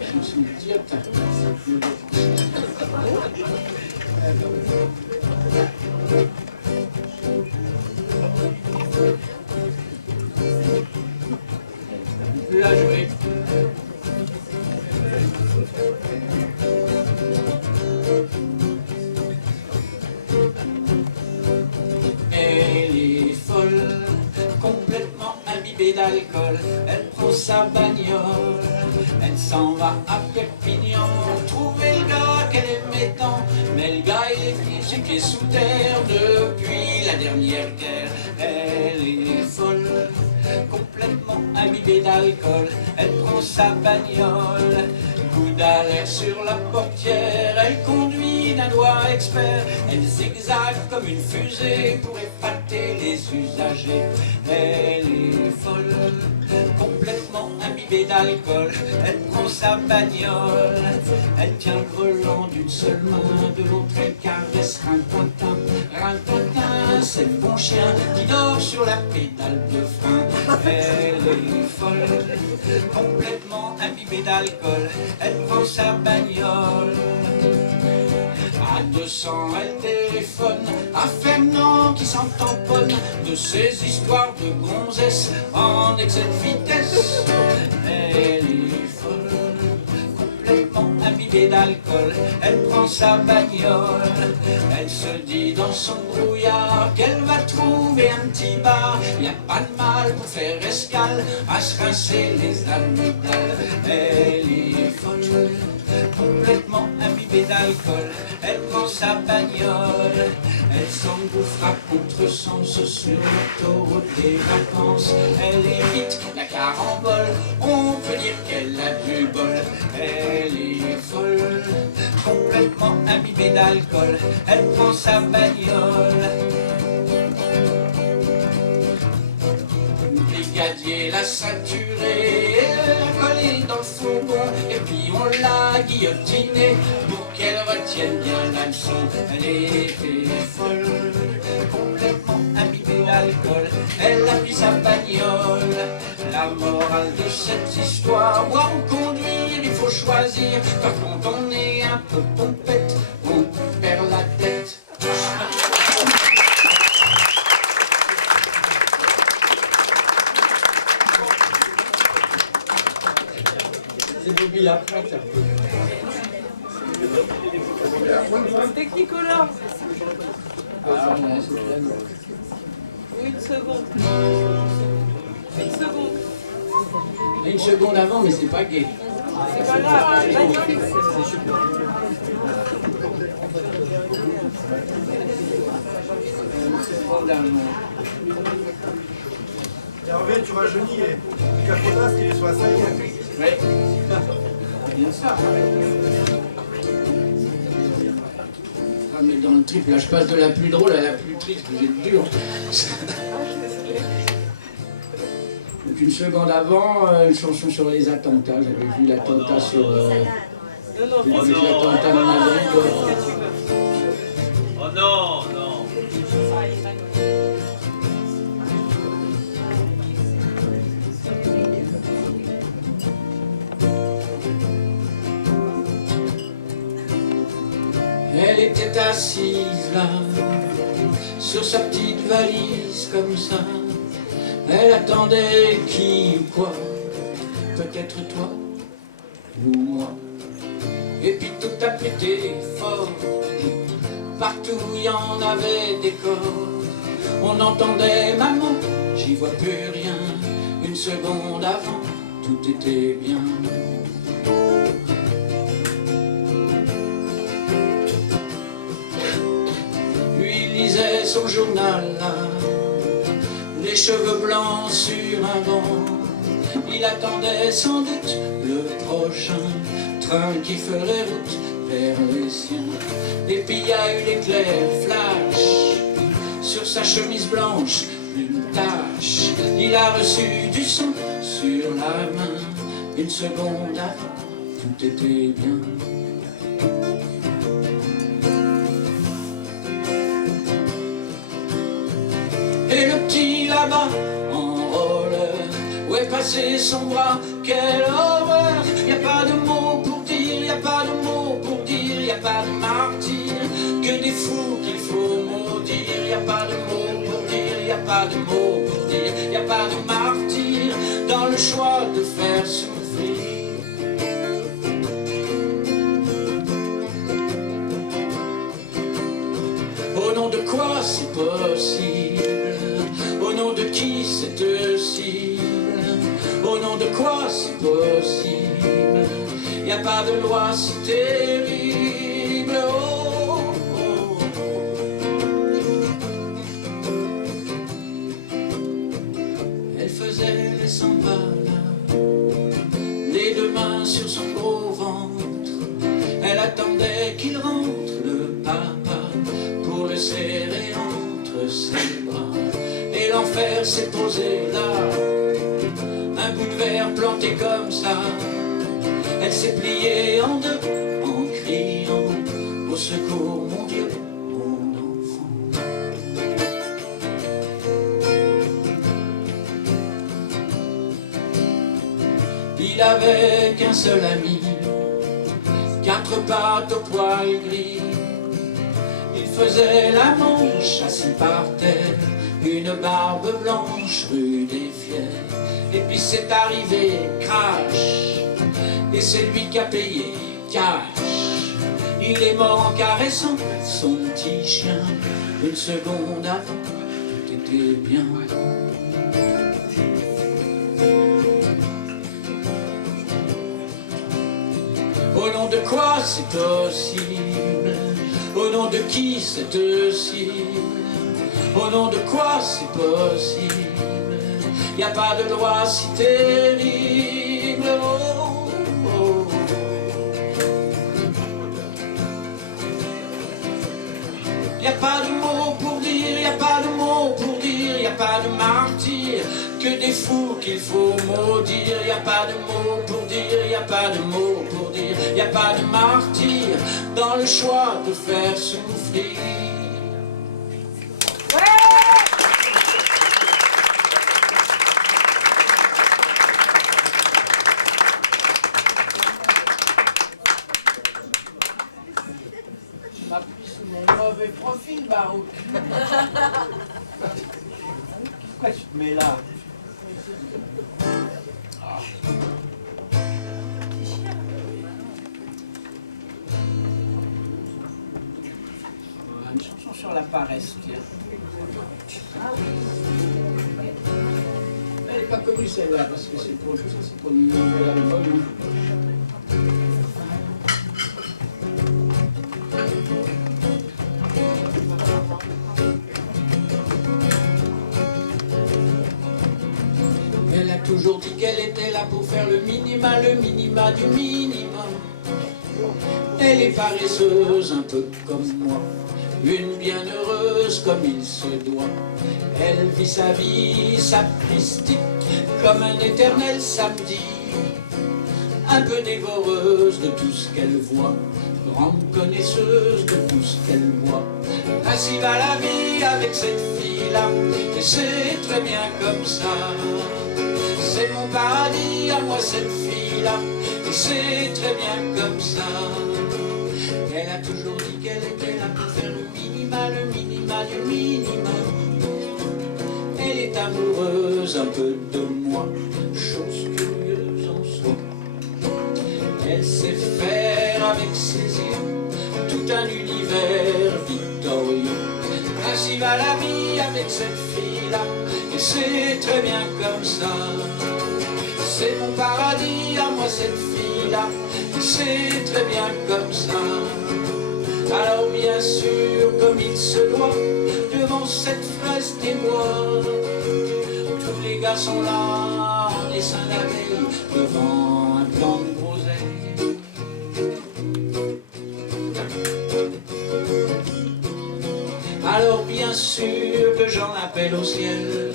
Je suis idiote. Je vais la jouer. Elle est folle, complètement imbibée d'alcool. Elle prend sa bagnole, elle s'en va à Perpignan trouver le gars qu'elle aimait tant. Mais le gars il est venu ses pieds sous terre depuis la dernière guerre. Elle est folle, complètement imbibée d'alcool. Elle prend sa bagnole, coude à l'air sur la portière. Elle conduit d'un doigt expert, elle zigzague comme une fusée pour épater les usagers. Elle est folle, complètement imbibée d'alcool. Elle prend sa bagnole, elle tient le volant d'une seule main, de l'autre elle caresse Rintintin. Rintintin, c'est le bon chien qui dort sur la pédale de frein. Elle est folle, complètement imbibée d'alcool. Elle prend sa bagnole, à 200 elle téléphone à Fernand qui s'en tamponne de ces histoires de gonzesses en excès de vitesse. Elle est folle, complètement imbibée d'alcool. Elle prend sa bagnole, elle se dit dans son brouillard qu'elle va trouver un petit bar. Y a pas de mal pour faire escale à se rincer les amygdales. Elle est folle, complètement imbibée d'alcool. Elle prend sa bagnole, elle s'engouffre à contresens sur l'autoroute des vacances. Elle évite la carambole, on peut dire qu'elle a du bol. Elle est folle, complètement imbibée d'alcool. Elle prend sa bagnole, brigadier l'a ceinturée, elle l'a collée dans le fourgon, et puis on l'a guillotinée pour qu'elle retienne bien la leçon. Elle était folle, complètement imbibée d'alcool. Elle a pris sa bagnole. La morale de cette histoire, moi on conduire, il faut choisir. Par contre on est un peu pompette, on perd la tête. C'est Bobby Lapin qui a Technicolor. Ah, ouais, c'est bien. Une seconde. Une seconde. Une seconde avant, mais c'est pas gay. C'est pas grave. Magnifique. Hervé, tu rajeunis et Caponas, il est sur la 5e. Oui. Bien ça. est dans le trip. Là, je passe de la plus drôle à la plus triste, vous êtes dur. Donc une seconde avant, une chanson sur les attentats. J'avais vu l'attentat sur... J'ai vu l'attentat de Madrid. Oh non, non. Elle était assise là, sur sa petite valise comme ça. Elle attendait qui ou quoi, peut-être toi ou moi. Et puis tout a pété fort, partout il y en avait des corps. On entendait maman, j'y vois plus rien. Une seconde avant, tout était bien. Lisait son journal là, les cheveux blancs sur un banc. Il attendait sans doute le prochain train qui ferait route vers les siens. Et puis il y a eu l'éclair flash sur sa chemise blanche, une tache. Il a reçu du sang sur la main. Une seconde avant, tout était bien. Et le petit là-bas, en roller, où est passé son bras, quelle horreur. Y a pas de mots pour dire, y a pas de mots pour dire, y a pas de martyr, que des fous qu'il faut maudire. Y a pas de mots pour dire, y a pas de mots pour dire, y a pas de martyr dans le choix de faire souffrir. Au nom de quoi c'est possible? Au nom de qui cette cible? Au nom de quoi c'est possible? Y a pas de loi si terrible. Oh, oh. Elle faisait les 100 pas, les deux mains sur son gros ventre. Elle attendait qu'il rentre, le papa, pour le serrer entre ses bras. Et l'enfer s'est posé là, un bout de verre planté comme ça. Elle s'est pliée en deux, en criant au secours, mon Dieu, mon enfant. Il avait qu'un seul ami, 4 pattes au poil gris. Il faisait la manche assis par terre, une barbe blanche rude et fière. Et puis c'est arrivé, crash, et c'est lui qui a payé cash. Il est mort en caressant son petit chien. Une seconde avant, tout était bien. Au nom de quoi c'est possible? Au nom de qui cette cible? Au nom de quoi c'est possible? Y a pas de loi si terrible. Oh, oh. Y a pas de mots pour dire, y a pas de mots pour dire, y a pas de martyr, que des fous qu'il faut maudire. Y a pas de mots pour dire, y a pas de mots pour dire, y a pas de martyr dans le choix de faire souffrir. Tu m'as pris sous mon mauvais profil, Barouk. Pourquoi tu te mets là? Une chanson sur la paresse, tiens. Elle n'est pas connue celle-là, parce que c'est pour le nouvel album. Elle a toujours dit qu'elle était là pour faire le minima du minimum. Elle est paresseuse, un peu comme moi. une bienheureuse comme il se doit. Elle vit sa vie sapristique comme un éternel samedi, un peu dévoreuse de tout ce qu'elle voit, grande connaisseuse de tout ce qu'elle voit. Ainsi va la vie avec cette fille-là, et c'est très bien comme ça. C'est mon paradis à moi cette fille-là, et c'est très bien comme ça. Elle a toujours dit qu'elle était là pour faire le minima, le minima, le minima. Elle est amoureuse un peu de moi, chose curieuse en soi. Elle sait faire avec ses yeux tout un univers victorieux. Ainsi va la vie avec cette fille-là, et c'est très bien comme ça. C'est mon paradis à moi cette fille-là, et c'est très bien comme ça. Alors bien sûr, comme il se doit, devant cette fraise des bois, tous les gars sont là en essaim la veille, devant un plan de groseille. Alors bien sûr que j'en appelle au ciel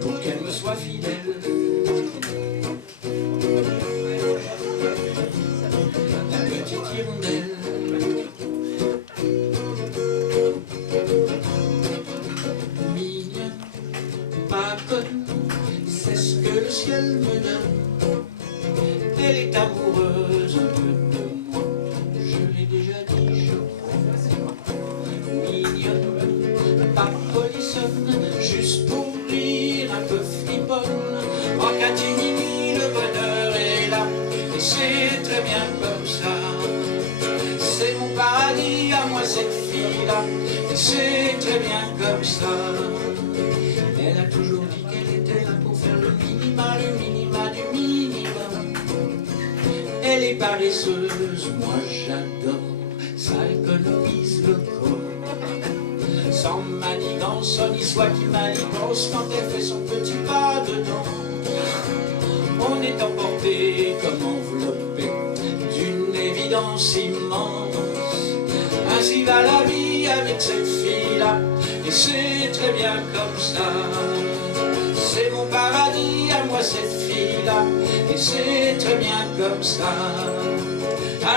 pour qu'elle me soit fidèle. La petite hirondelle, mignonne, pas conne, c'est ce que le ciel me donne. Elle est amoureuse un peu de moi, je l'ai déjà dit, je crois. Mignonne, pas polissonne, juste pour rire, un peu friponne. En catimini, le bonheur est là, et c'est très bien comme ça. C'est mon paradis à moi cette fille-là, et c'est très bien comme ça. Elle a toujours dit qu'elle était là pour faire le minima du minimum. Elle est paresseuse, moi j'adore, ça économise le corps. Sans manigance, ni soit qui manigance, quand elle fait son petit pas dedans, on est emporté comme enveloppé d'une évidence immense. Ainsi va la vie avec cette fille-là, et c'est très bien comme ça. C'est mon paradis à moi cette fille-là, et c'est très bien comme ça.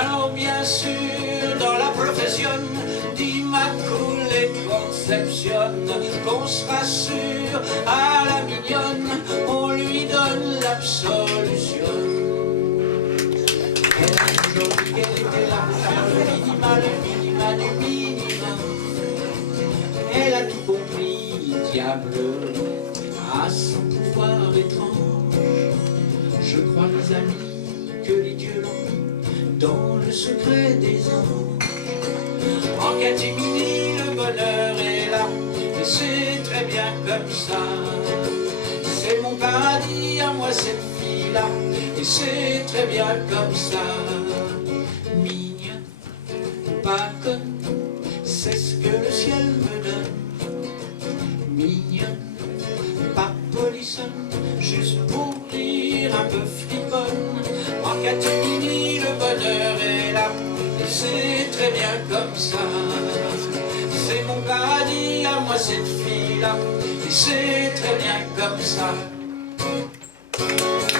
Alors bien sûr, dans la profession d'Immaculée Conception, qu'on se rassure à la mignonne, on lui donne l'absolution. Elle a toujours dit qu'elle était là pour faire le minima du minima. Elle a tout compris, diable, à son pouvoir étrange. Je crois, les amis, que les dieux l'ont mis dans le secret des anges. En catimini, le bonheur est là, et c'est très bien comme ça. C'est mon paradis à moi cette fille-là, et c'est très bien comme ça. Mignonne, pas conne, c'est ce que le ciel me donne. Mignonne, pas polissonne, juste pour rire, un peu friponne. En catimini, le bonheur est là, et c'est très bien comme ça. C'est mon paradis à moi cette fille-là, et c'est très bien comme ça.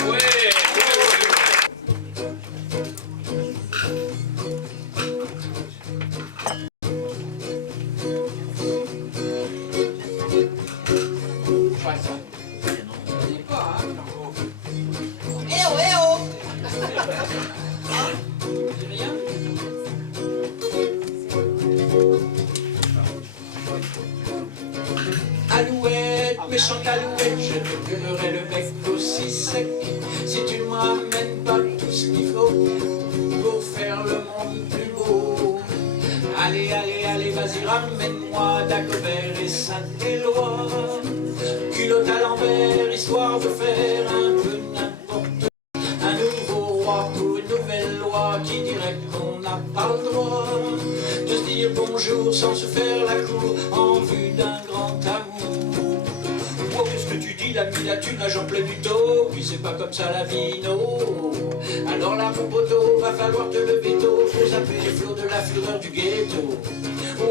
Ouais. Alouette, méchante alouette, je te gueulerai le bec aussi sec si tu ne me ramènes pas tout ce qu'il faut pour faire le monde plus beau. Allez, allez, allez, vas-y, ramène-moi Dagobert et Saint-Éloi, culotte à l'envers, histoire de faire un peu n'importe. Un nouveau roi pour une nouvelle loi qui dirait qu'on n'a pas le droit de se dire bonjour sans se faire la cour en vue d'un grand amour. Oh, qu'est-ce que tu dis, l'ami, là tu nages en plein du taux, puis c'est pas comme ça la vie, non. Alors là mon poteau, va falloir te lever tôt, faut zapper les flots de la fureur du ghetto.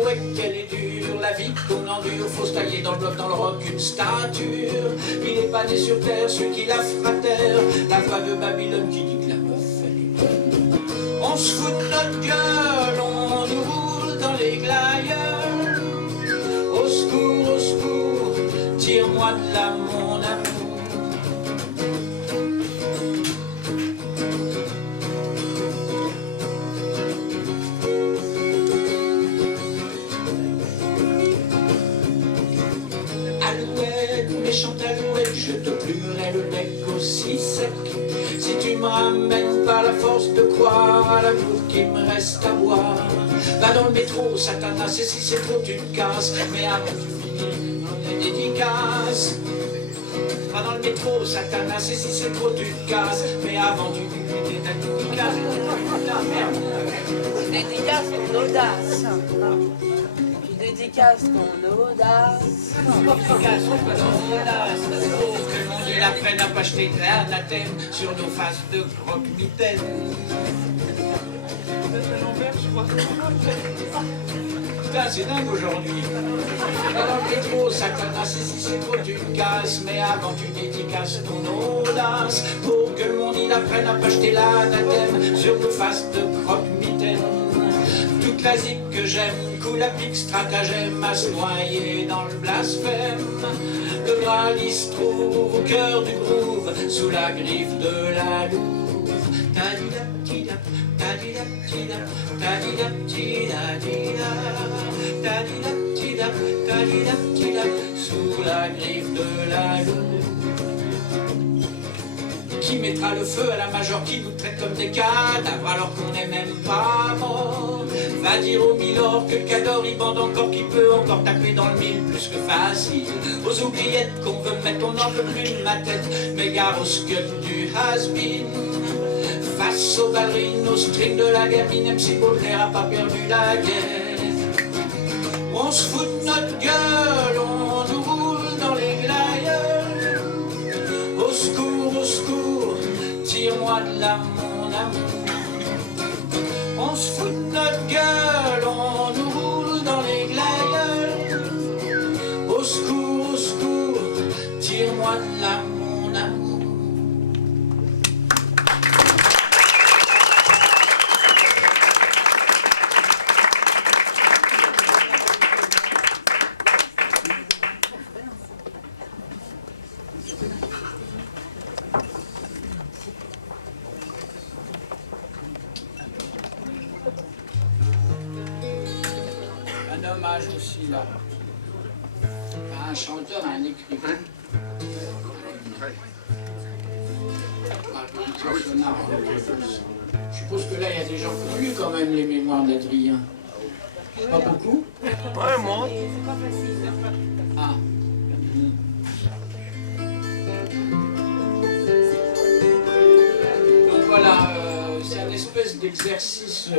Ouais, qu'elle est dure, la vie qu'on endure. Faut se tailler dans le bloc, dans le roc, une stature. Il est pas né sur terre, celui qui la fera taire. La voix de Babylone qui dit que la meuf, elle est bonne. On se fout de notre gueule, on nous roule dans les glaïeuls. Au secours, tire-moi de là, mon amour. Méchante alouette, je te plumerai le bec aussi sec. Si tu me ramènes par la force de croire à l'amour qui me reste à boire. Va dans le métro, Satanas, et si c'est trop tu te casses. Mais avant tu finis, on est dédicace. Va dans le métro, Satanas, et si c'est trop tu te casses. Mais avant tu finis, t'es dédicace. La merde. Dédicace ton audace. Dédicace ton audace. Dédicace ton audace. Oh, que le monde il apprenne à pas jeter de l'anathème sur nos faces de croque-mitaine. Putain, c'est dingue aujourd'hui. Va dans le métro, Satanas, et si c'est trop tu te casses. Mais avant tu dédicaces ton audace. Pour que le monde il apprenne à pas jeter l'anathème sur nos faces de croque-mitaine. Tout classique que j'aime, coule à pic, stratagème à se noyer dans le blasphème. Le Graal il se trouve au cœur du groove, sous la griffe de la louve. Tadidap-tidap, tadidap-tidap, tadidap-tidadida, tadidap-tidap, tadidap-tidap, sous la griffe de la louve. Qui mettra le feu à la major qui nous traite comme des cadavres alors qu'on n'est même pas mort. Va dire au milord que le cador il bande encore, qu'il peut encore taper dans le mille plus que facile. Aux oubliettes qu'on veut mettre, on n'en peut plus de ma tête. Mais gare au scud du has-been. Face aux ballerines, aux strings de la gamine, même si Baudelaire a pas perdu la guerre. On se fout de notre gueule, on nous roule dans les glaïeuls. Au secours, tire-moi de là, mon amour. On se fout de notre gueule, on nous roule dans les glaïeuls. Au secours, tire-moi de là, mon amour. Hommage aussi là à un chanteur, à un écrivain. Je suppose que là il y a des gens qui ont lu quand même les mémoires d'Adrien. Pas beaucoup? Ouais, moi. C'est pas facile. Ah. Donc voilà, c'est un espèce d'exercice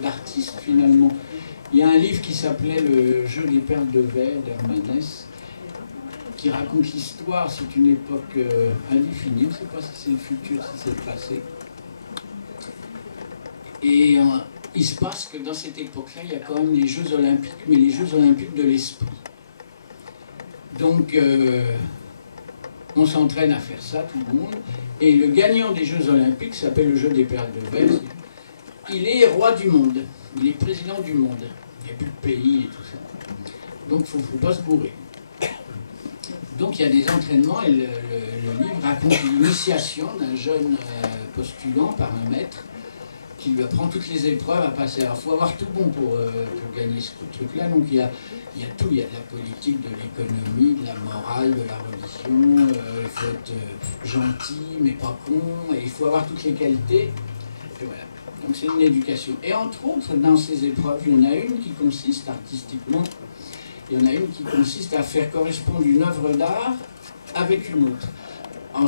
d'artiste finalement. Il y a un livre qui s'appelait Le jeu des perles de verre d'Hermanès, qui raconte l'histoire, c'est une époque indéfinie, on ne sait pas si c'est le futur, si c'est le passé. Et il se passe que dans cette époque-là, il y a quand même les Jeux Olympiques, mais les Jeux Olympiques de l'esprit. Donc, on s'entraîne à faire ça, tout le monde, et le gagnant des Jeux Olympiques s'appelle le jeu des perles de verre. Il est roi du monde. Il est président du monde. Il n'y a plus de pays et tout ça. Donc il ne faut pas se bourrer. Donc il y a des entraînements et le livre raconte l'initiation d'un jeune postulant par un maître qui lui apprend toutes les épreuves à passer. Alors il faut avoir tout bon pour gagner ce truc-là. Donc il y a tout. Il y a de la politique, de l'économie, de la morale, de la religion. Il faut être gentil mais pas con. Et il faut avoir toutes les qualités. Et voilà. Donc c'est une éducation. Et entre autres, dans ces épreuves, il y en a une qui consiste artistiquement, il y en a une qui consiste à faire correspondre une œuvre d'art avec une autre.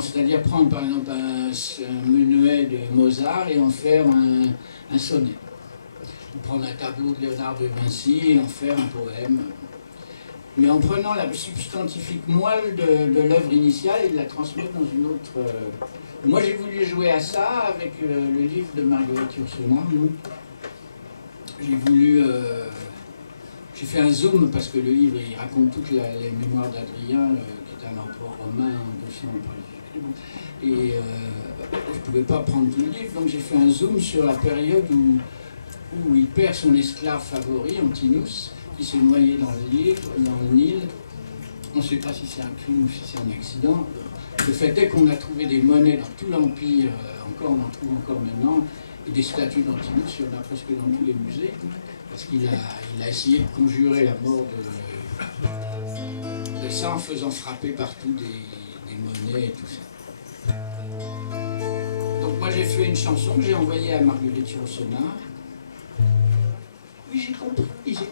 C'est-à-dire prendre par exemple un menuet de Mozart et en faire un sonnet. Ou prendre un tableau de Léonard de Vinci et en faire un poème. Mais en prenant la substantifique moelle de l'œuvre initiale et de la transmettre dans une autre... Moi j'ai voulu jouer à ça avec le livre de Marguerite Yourcenar, j'ai voulu... j'ai fait un zoom parce que le livre il raconte toutes les mémoires d'Adrien, qui est un empereur romain en 200 après Jésus-Christ. Et je ne pouvais pas prendre tout le livre, donc j'ai fait un zoom sur la période où il perd son esclave favori, Antinous, qui s'est noyé dans le Nil. On ne sait pas si c'est un crime ou si c'est un accident. Le fait est qu'on a trouvé des monnaies dans tout l'Empire, on en trouve encore maintenant, et des statues d'Antinous, il y en a presque dans tous les musées, parce qu'il a essayé de conjurer la mort de ça en faisant frapper partout des monnaies et tout ça. Donc moi j'ai fait une chanson que j'ai envoyée à Marguerite Yourcenar. Oui, j'ai compris. C'est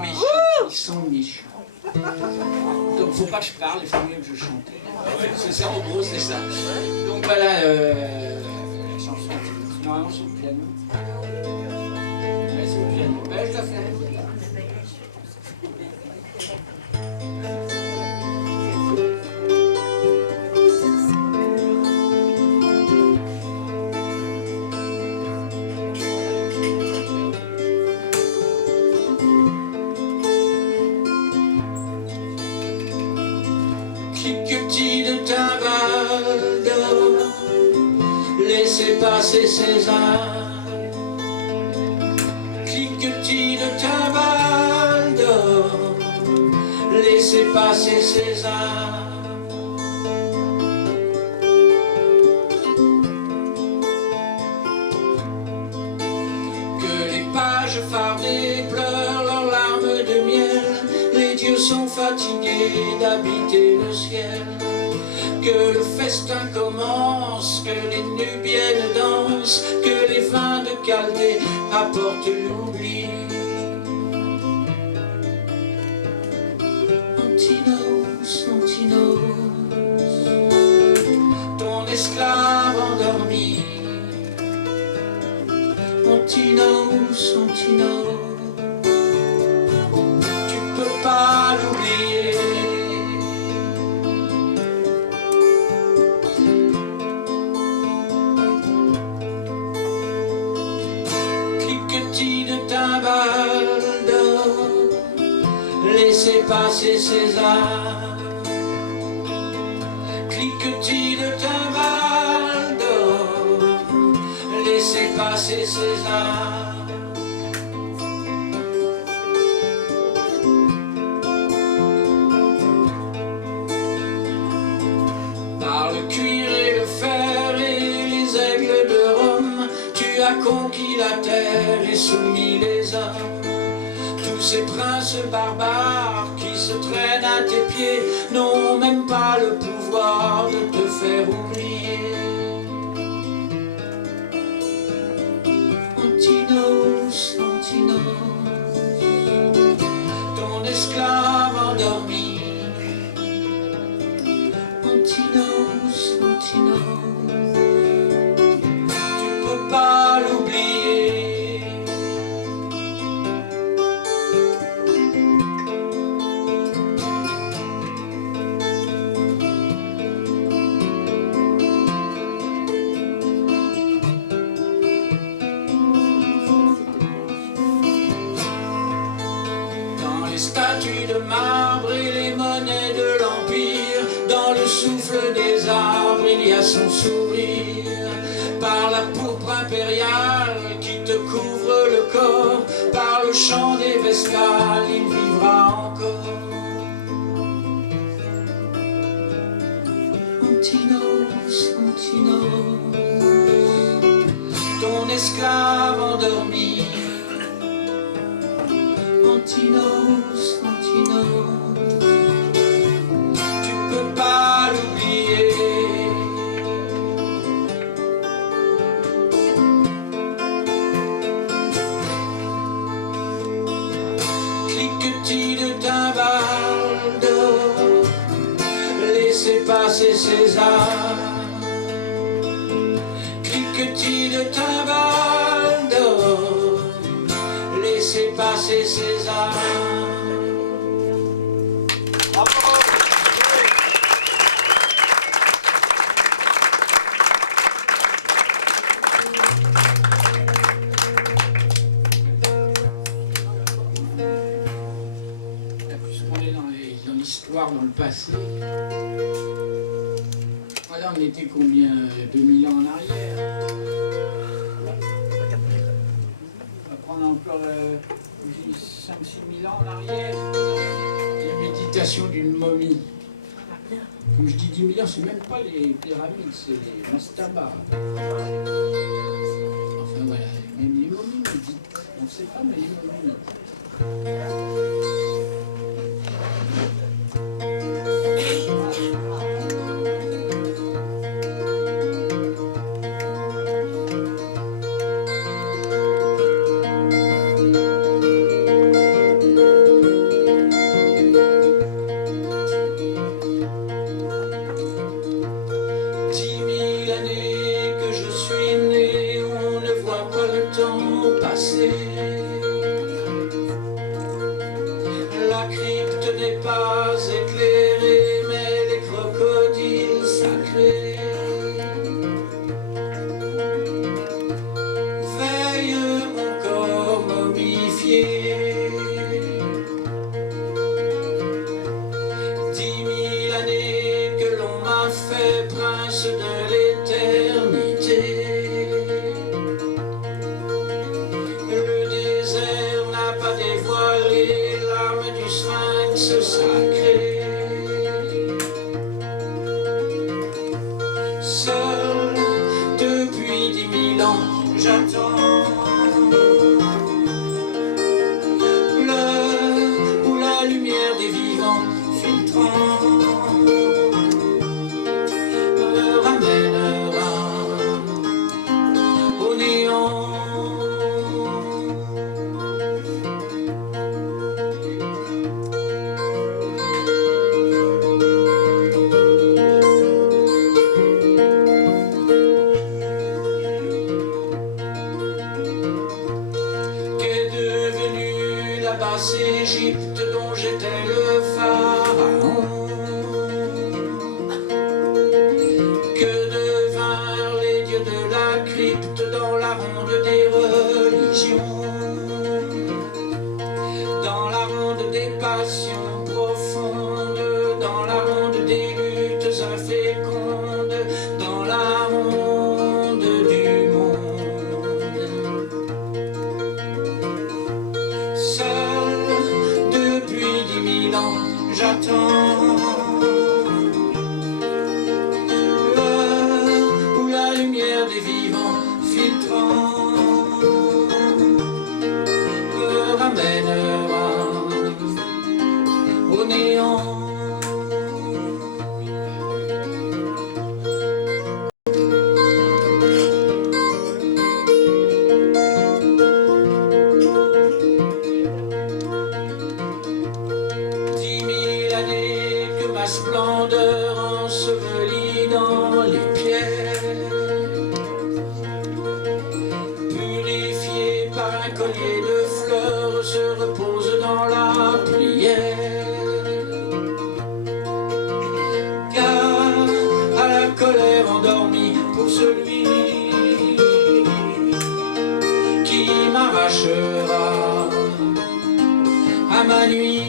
mignon. Ils sont méchants. Donc faut pas que je parle, il faut mieux que je chante. C'est ça, en gros, c'est ça. Donc voilà, la chanson. Normalement, c'est au piano. Ouais, c'est au piano. Ben, je la fais. Cliquetis de timbales d'or, laissez passer César. Cliquetis de timbales d'or, laissez passer César. Que les pages fardées pleurent leurs larmes de miel, les dieux sont fatigués d'habiter le ciel. Que le festin commence, que les nubiennes dansent, que les vins de Chaldée apportent l'oubli. Antinous, Antinous, ton esclave endormi. Antinous, Antinous, tu peux pas l'oublier. Cliquetis de timbales d'or, laissez passer César. Cliquetis de timbales d'or, laissez passer César. Par le cuir et le fer et les aigles de Rome, tu as conquis la terre et soumis les hommes. Tous ces princes barbares qui se traînent à tes pieds n'ont même pas le pouvoir de te faire oublier. Antinous, Antinous, ton esclave endormi. Antinous, Antinous, tu peux pas l'oublier. Dans les statues de marbre et les monnaies de l'Empire, dans le souffle des arbres, il y a son sourire. Par la pourpre impériale qui te couvre le corps, par le chant des vestales, il vivra encore. Antinous, Antinous, ton esclave endormi. Antinous, Antinous, tu peux pas l'oublier. Cliquetis de timbales d'or, laissez passer César. Cliquetis de timbales d'or, laissez passer César. voir dans le passé. Voilà, on était combien 2000 ans en arrière. On va prendre encore 5-6 000 ans en arrière. La méditation d'une momie. Comme je dis 10 000 ans, c'est même pas les pyramides, c'est les mastabas. Enfin voilà, même les momies méditent. On ne sait pas, mais les momies méditent. La crypte n'est pas éclairée, mais les crocodiles sacrés veillent mon corps momifié. 10 000 années que l'on m'a fait prince de l'éternité. Dévoiler l'âme du sphinx sacré. Seul depuis 10 000 ans, j'attends l'heure où la lumière des vivants filtrant me ramènera au néant. Basse Égypte dont j'étais le pharaon, que devinrent les dieux de la crypte dans la ronde des religions, dans la ronde des passions profondes, dans la ronde des luttes infécondes, dans la ronde du monde. J'attends l'heure où la lumière des vivants filtrant me ramènera au néant. Ma splendeur ensevelie dans les pierres, purifiée par un collier de fleurs, se repose dans la prière. Car à la colère endormie pour celui qui m'arrachera à ma nuit.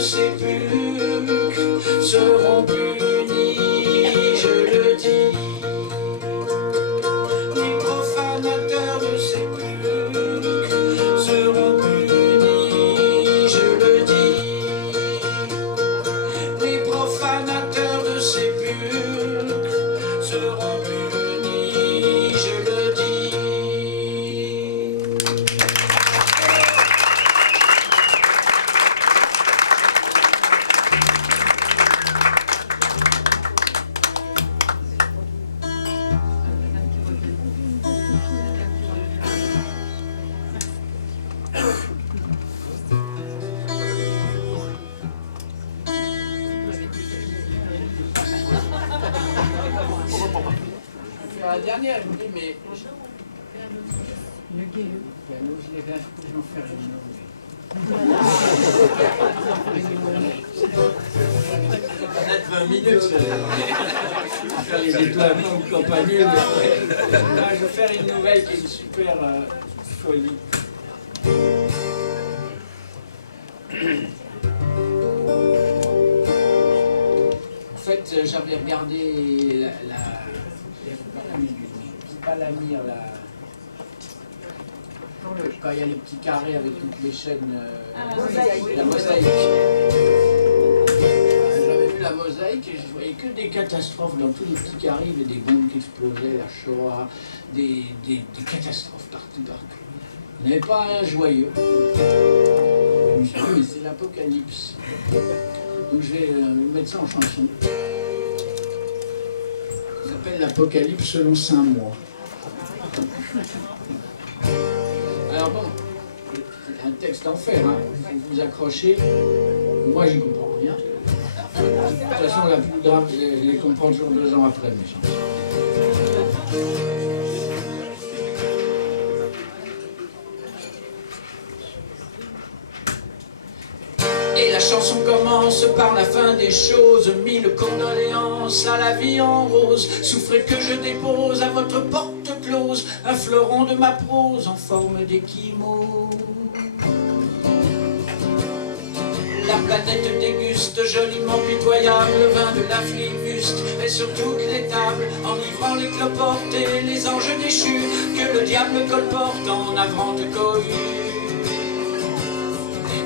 Sépulcres seront punis, je le dis. Les profanateurs de sépulcres seront punis, je le dis. Les profanateurs de sépulcres seront punis, je le dis. La dernière, elle me dit, mais le gay, je l'ai fait, je m'en fais rien. 20 minutes. Faire les déploiements de compagnie. Je vais faire une nouvelle qui est une super folie. En fait, j'avais regardé pas la mire, quand il y a les petits carrés avec toutes les chaînes, la mosaïque. J'avais vu la mosaïque et je voyais que des catastrophes dans tous les petits carrés, il y avait des bombes qui explosaient, la Shoah, des catastrophes partout. Il n'y avait pas un joyeux. Je me suis dit, mais c'est l'apocalypse. Donc je vais mettre ça en chanson. Ça s'appelle l'Apocalypse selon Saint Moi. Alors bon, c'est un texte d'enfer, hein. Vous vous accrochez. Moi, j'y comprends rien. De toute façon, la plus grave, je les comprends toujours 2 ans après, mes chansons. Et la chanson commence par la fin des choses. 1000 condoléances à la vie en rose. Souffrez que je dépose à votre porte close un fleuron de ma prose en forme d'échymose. La planète déguste joliment pitoyable le vin de la flibuste et sur toutes les tables, enivrant les cloportes et les anges déchus que le diable colporte en navrante cohue.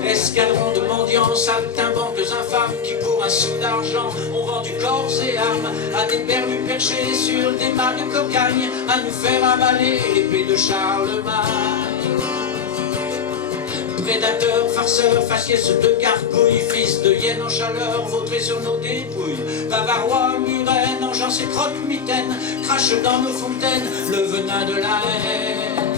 Escadron de mendiants, saltimbanques infâmes qui pour un sou d'argent ont vendu corps et âmes à des perdus perchés sur des mâts de cocagne à nous faire avaler l'épée de Charlemagne. Prédateurs, farceurs, faciès de gargouilles, fils de hyènes en chaleur, vautrés sur nos dépouilles. Bavarois, murènes, engeance et croque-mitaines, crachent dans nos fontaines le venin de la haine.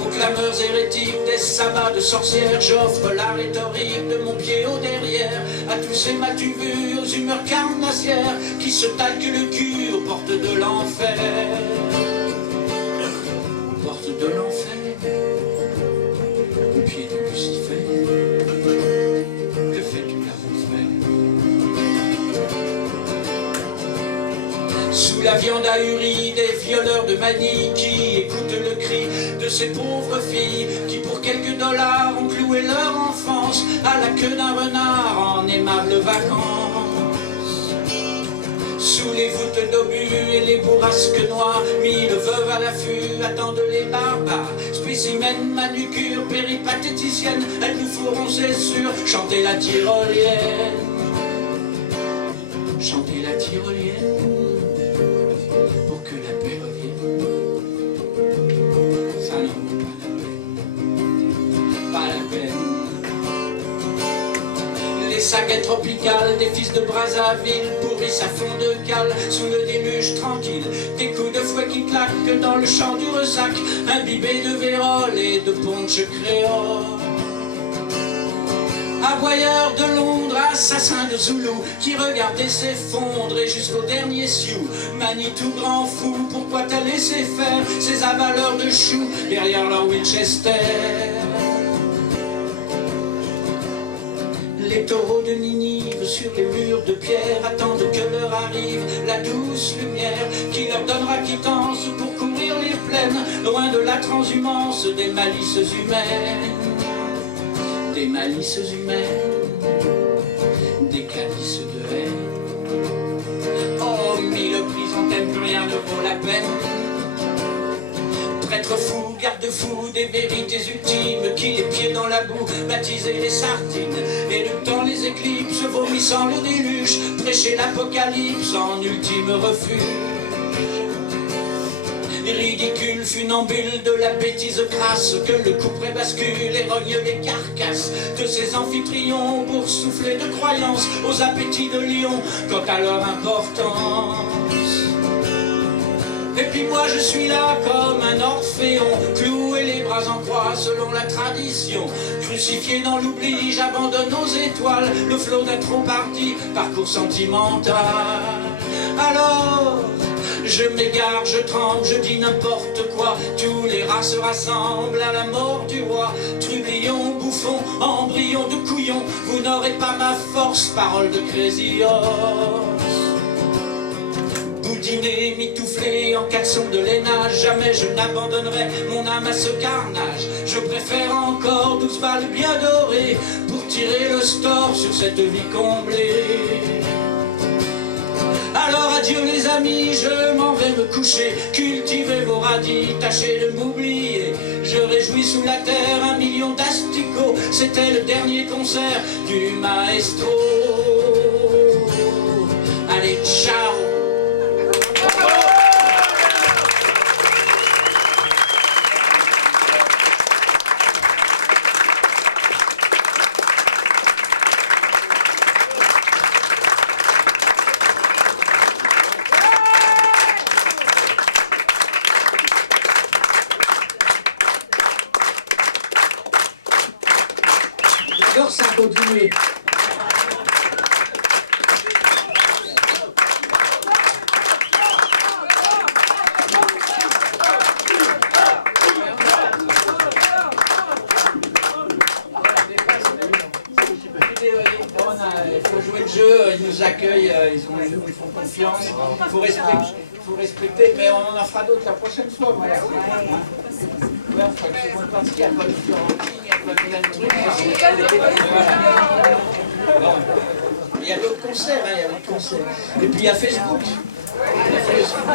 Aux clameurs hérétiques des sabbats de sorcières, j'offre la rhétorique de mon pied au derrière à tous ces m'as-tu vus aux humeurs carnassières qui se talquent le cul aux portes de l'enfer. Aux portes de l'enfer. Que fais-tu là, mon frère? Sous la viande ahurie des violeurs de Manille qui écoutent le cri de ces pauvres filles qui pour quelques dollars ont cloué leur enfance à la queue d'un renard en aimables vacances. Sous les voûtes d'obus et les bourrasques noires, 1000 veuves à l'affût attendent les barbares. Spécimens, manucures, péripatéticiennes, elles nous feront, c'est sûr, chanter la tyrolienne. Chanter la tyrolienne, pour que la paix revienne. Ça n'en vaut pas la peine. Les sagas tropicales des fils de Brazzaville pourrissent à fond de cale sous le déluge tranquille. Des coups de fouet qui claquent dans le champ du ressac, imbibés de vérole et de punch créole. Aboyeurs de Londres, assassins de Zoulou qui regardaient s'effondrer jusqu'au dernier sioux. Manitou grand fou, pourquoi t'as laissé faire ces avaleurs de choux derrière leur Winchester? Les taureaux de Ninive sur les murs de pierre attendent que l'heure arrive, la douce lumière qui leur donnera quittance pour couvrir les plaines, loin de la transhumance des malices humaines. Des malices humaines, des calices de haine. Oh, 1000 chrysanthèmes, plus rien ne vaut la peine. Prêtre fou, garde-fou des vérités ultimes qui, les pieds dans la boue, baptisaient les sardines, éluctant les éclipses, vomissant le déluge, prêcher l'apocalypse en ultime refuge. Ridicule funambule de la bêtise crasse que le couperet bascule et rogne les carcasses de ces amphitryon boursouflés de croyances aux appétits de lion quant à leur importance. Et puis moi je suis là comme un orphéon, cloué les bras en croix selon la tradition. Crucifié dans l'oubli, j'abandonne aux étoiles le flot d'un trop parti parcours sentimental. Alors je m'égare, je tremble, je dis n'importe quoi. Tous les rats se rassemblent à la mort du roi. Trublion, bouffon, embryon de couillon, vous n'aurez pas ma force, parole de Crazy Horse. Boudiné, mitouflé en caleçon de laine, jamais je n'abandonnerai mon âme à ce carnage. Je préfère encore 12 balles bien dorées pour tirer le store sur cette vie comblée. Alors adieu les amis, je m'en vais me coucher. Cultivez vos radis, tâchez de m'oublier. Je réjouis sous la terre 1 million d'asticots. C'était le dernier concert du maestro. Allez, ciao. J'adore ça continuer. Il faut jouer le jeu, ils nous accueillent, ils font confiance, il faut respecter, mais on en fera d'autres la prochaine fois. Voilà. Ouais, on fera une seconde partie, il y a pas de Florentine, il y a pas plein de trucs. Voilà. Bon. Il y a d'autres concerts, il y a d'autres concerts. Et puis il y a Facebook. Il y a Facebook.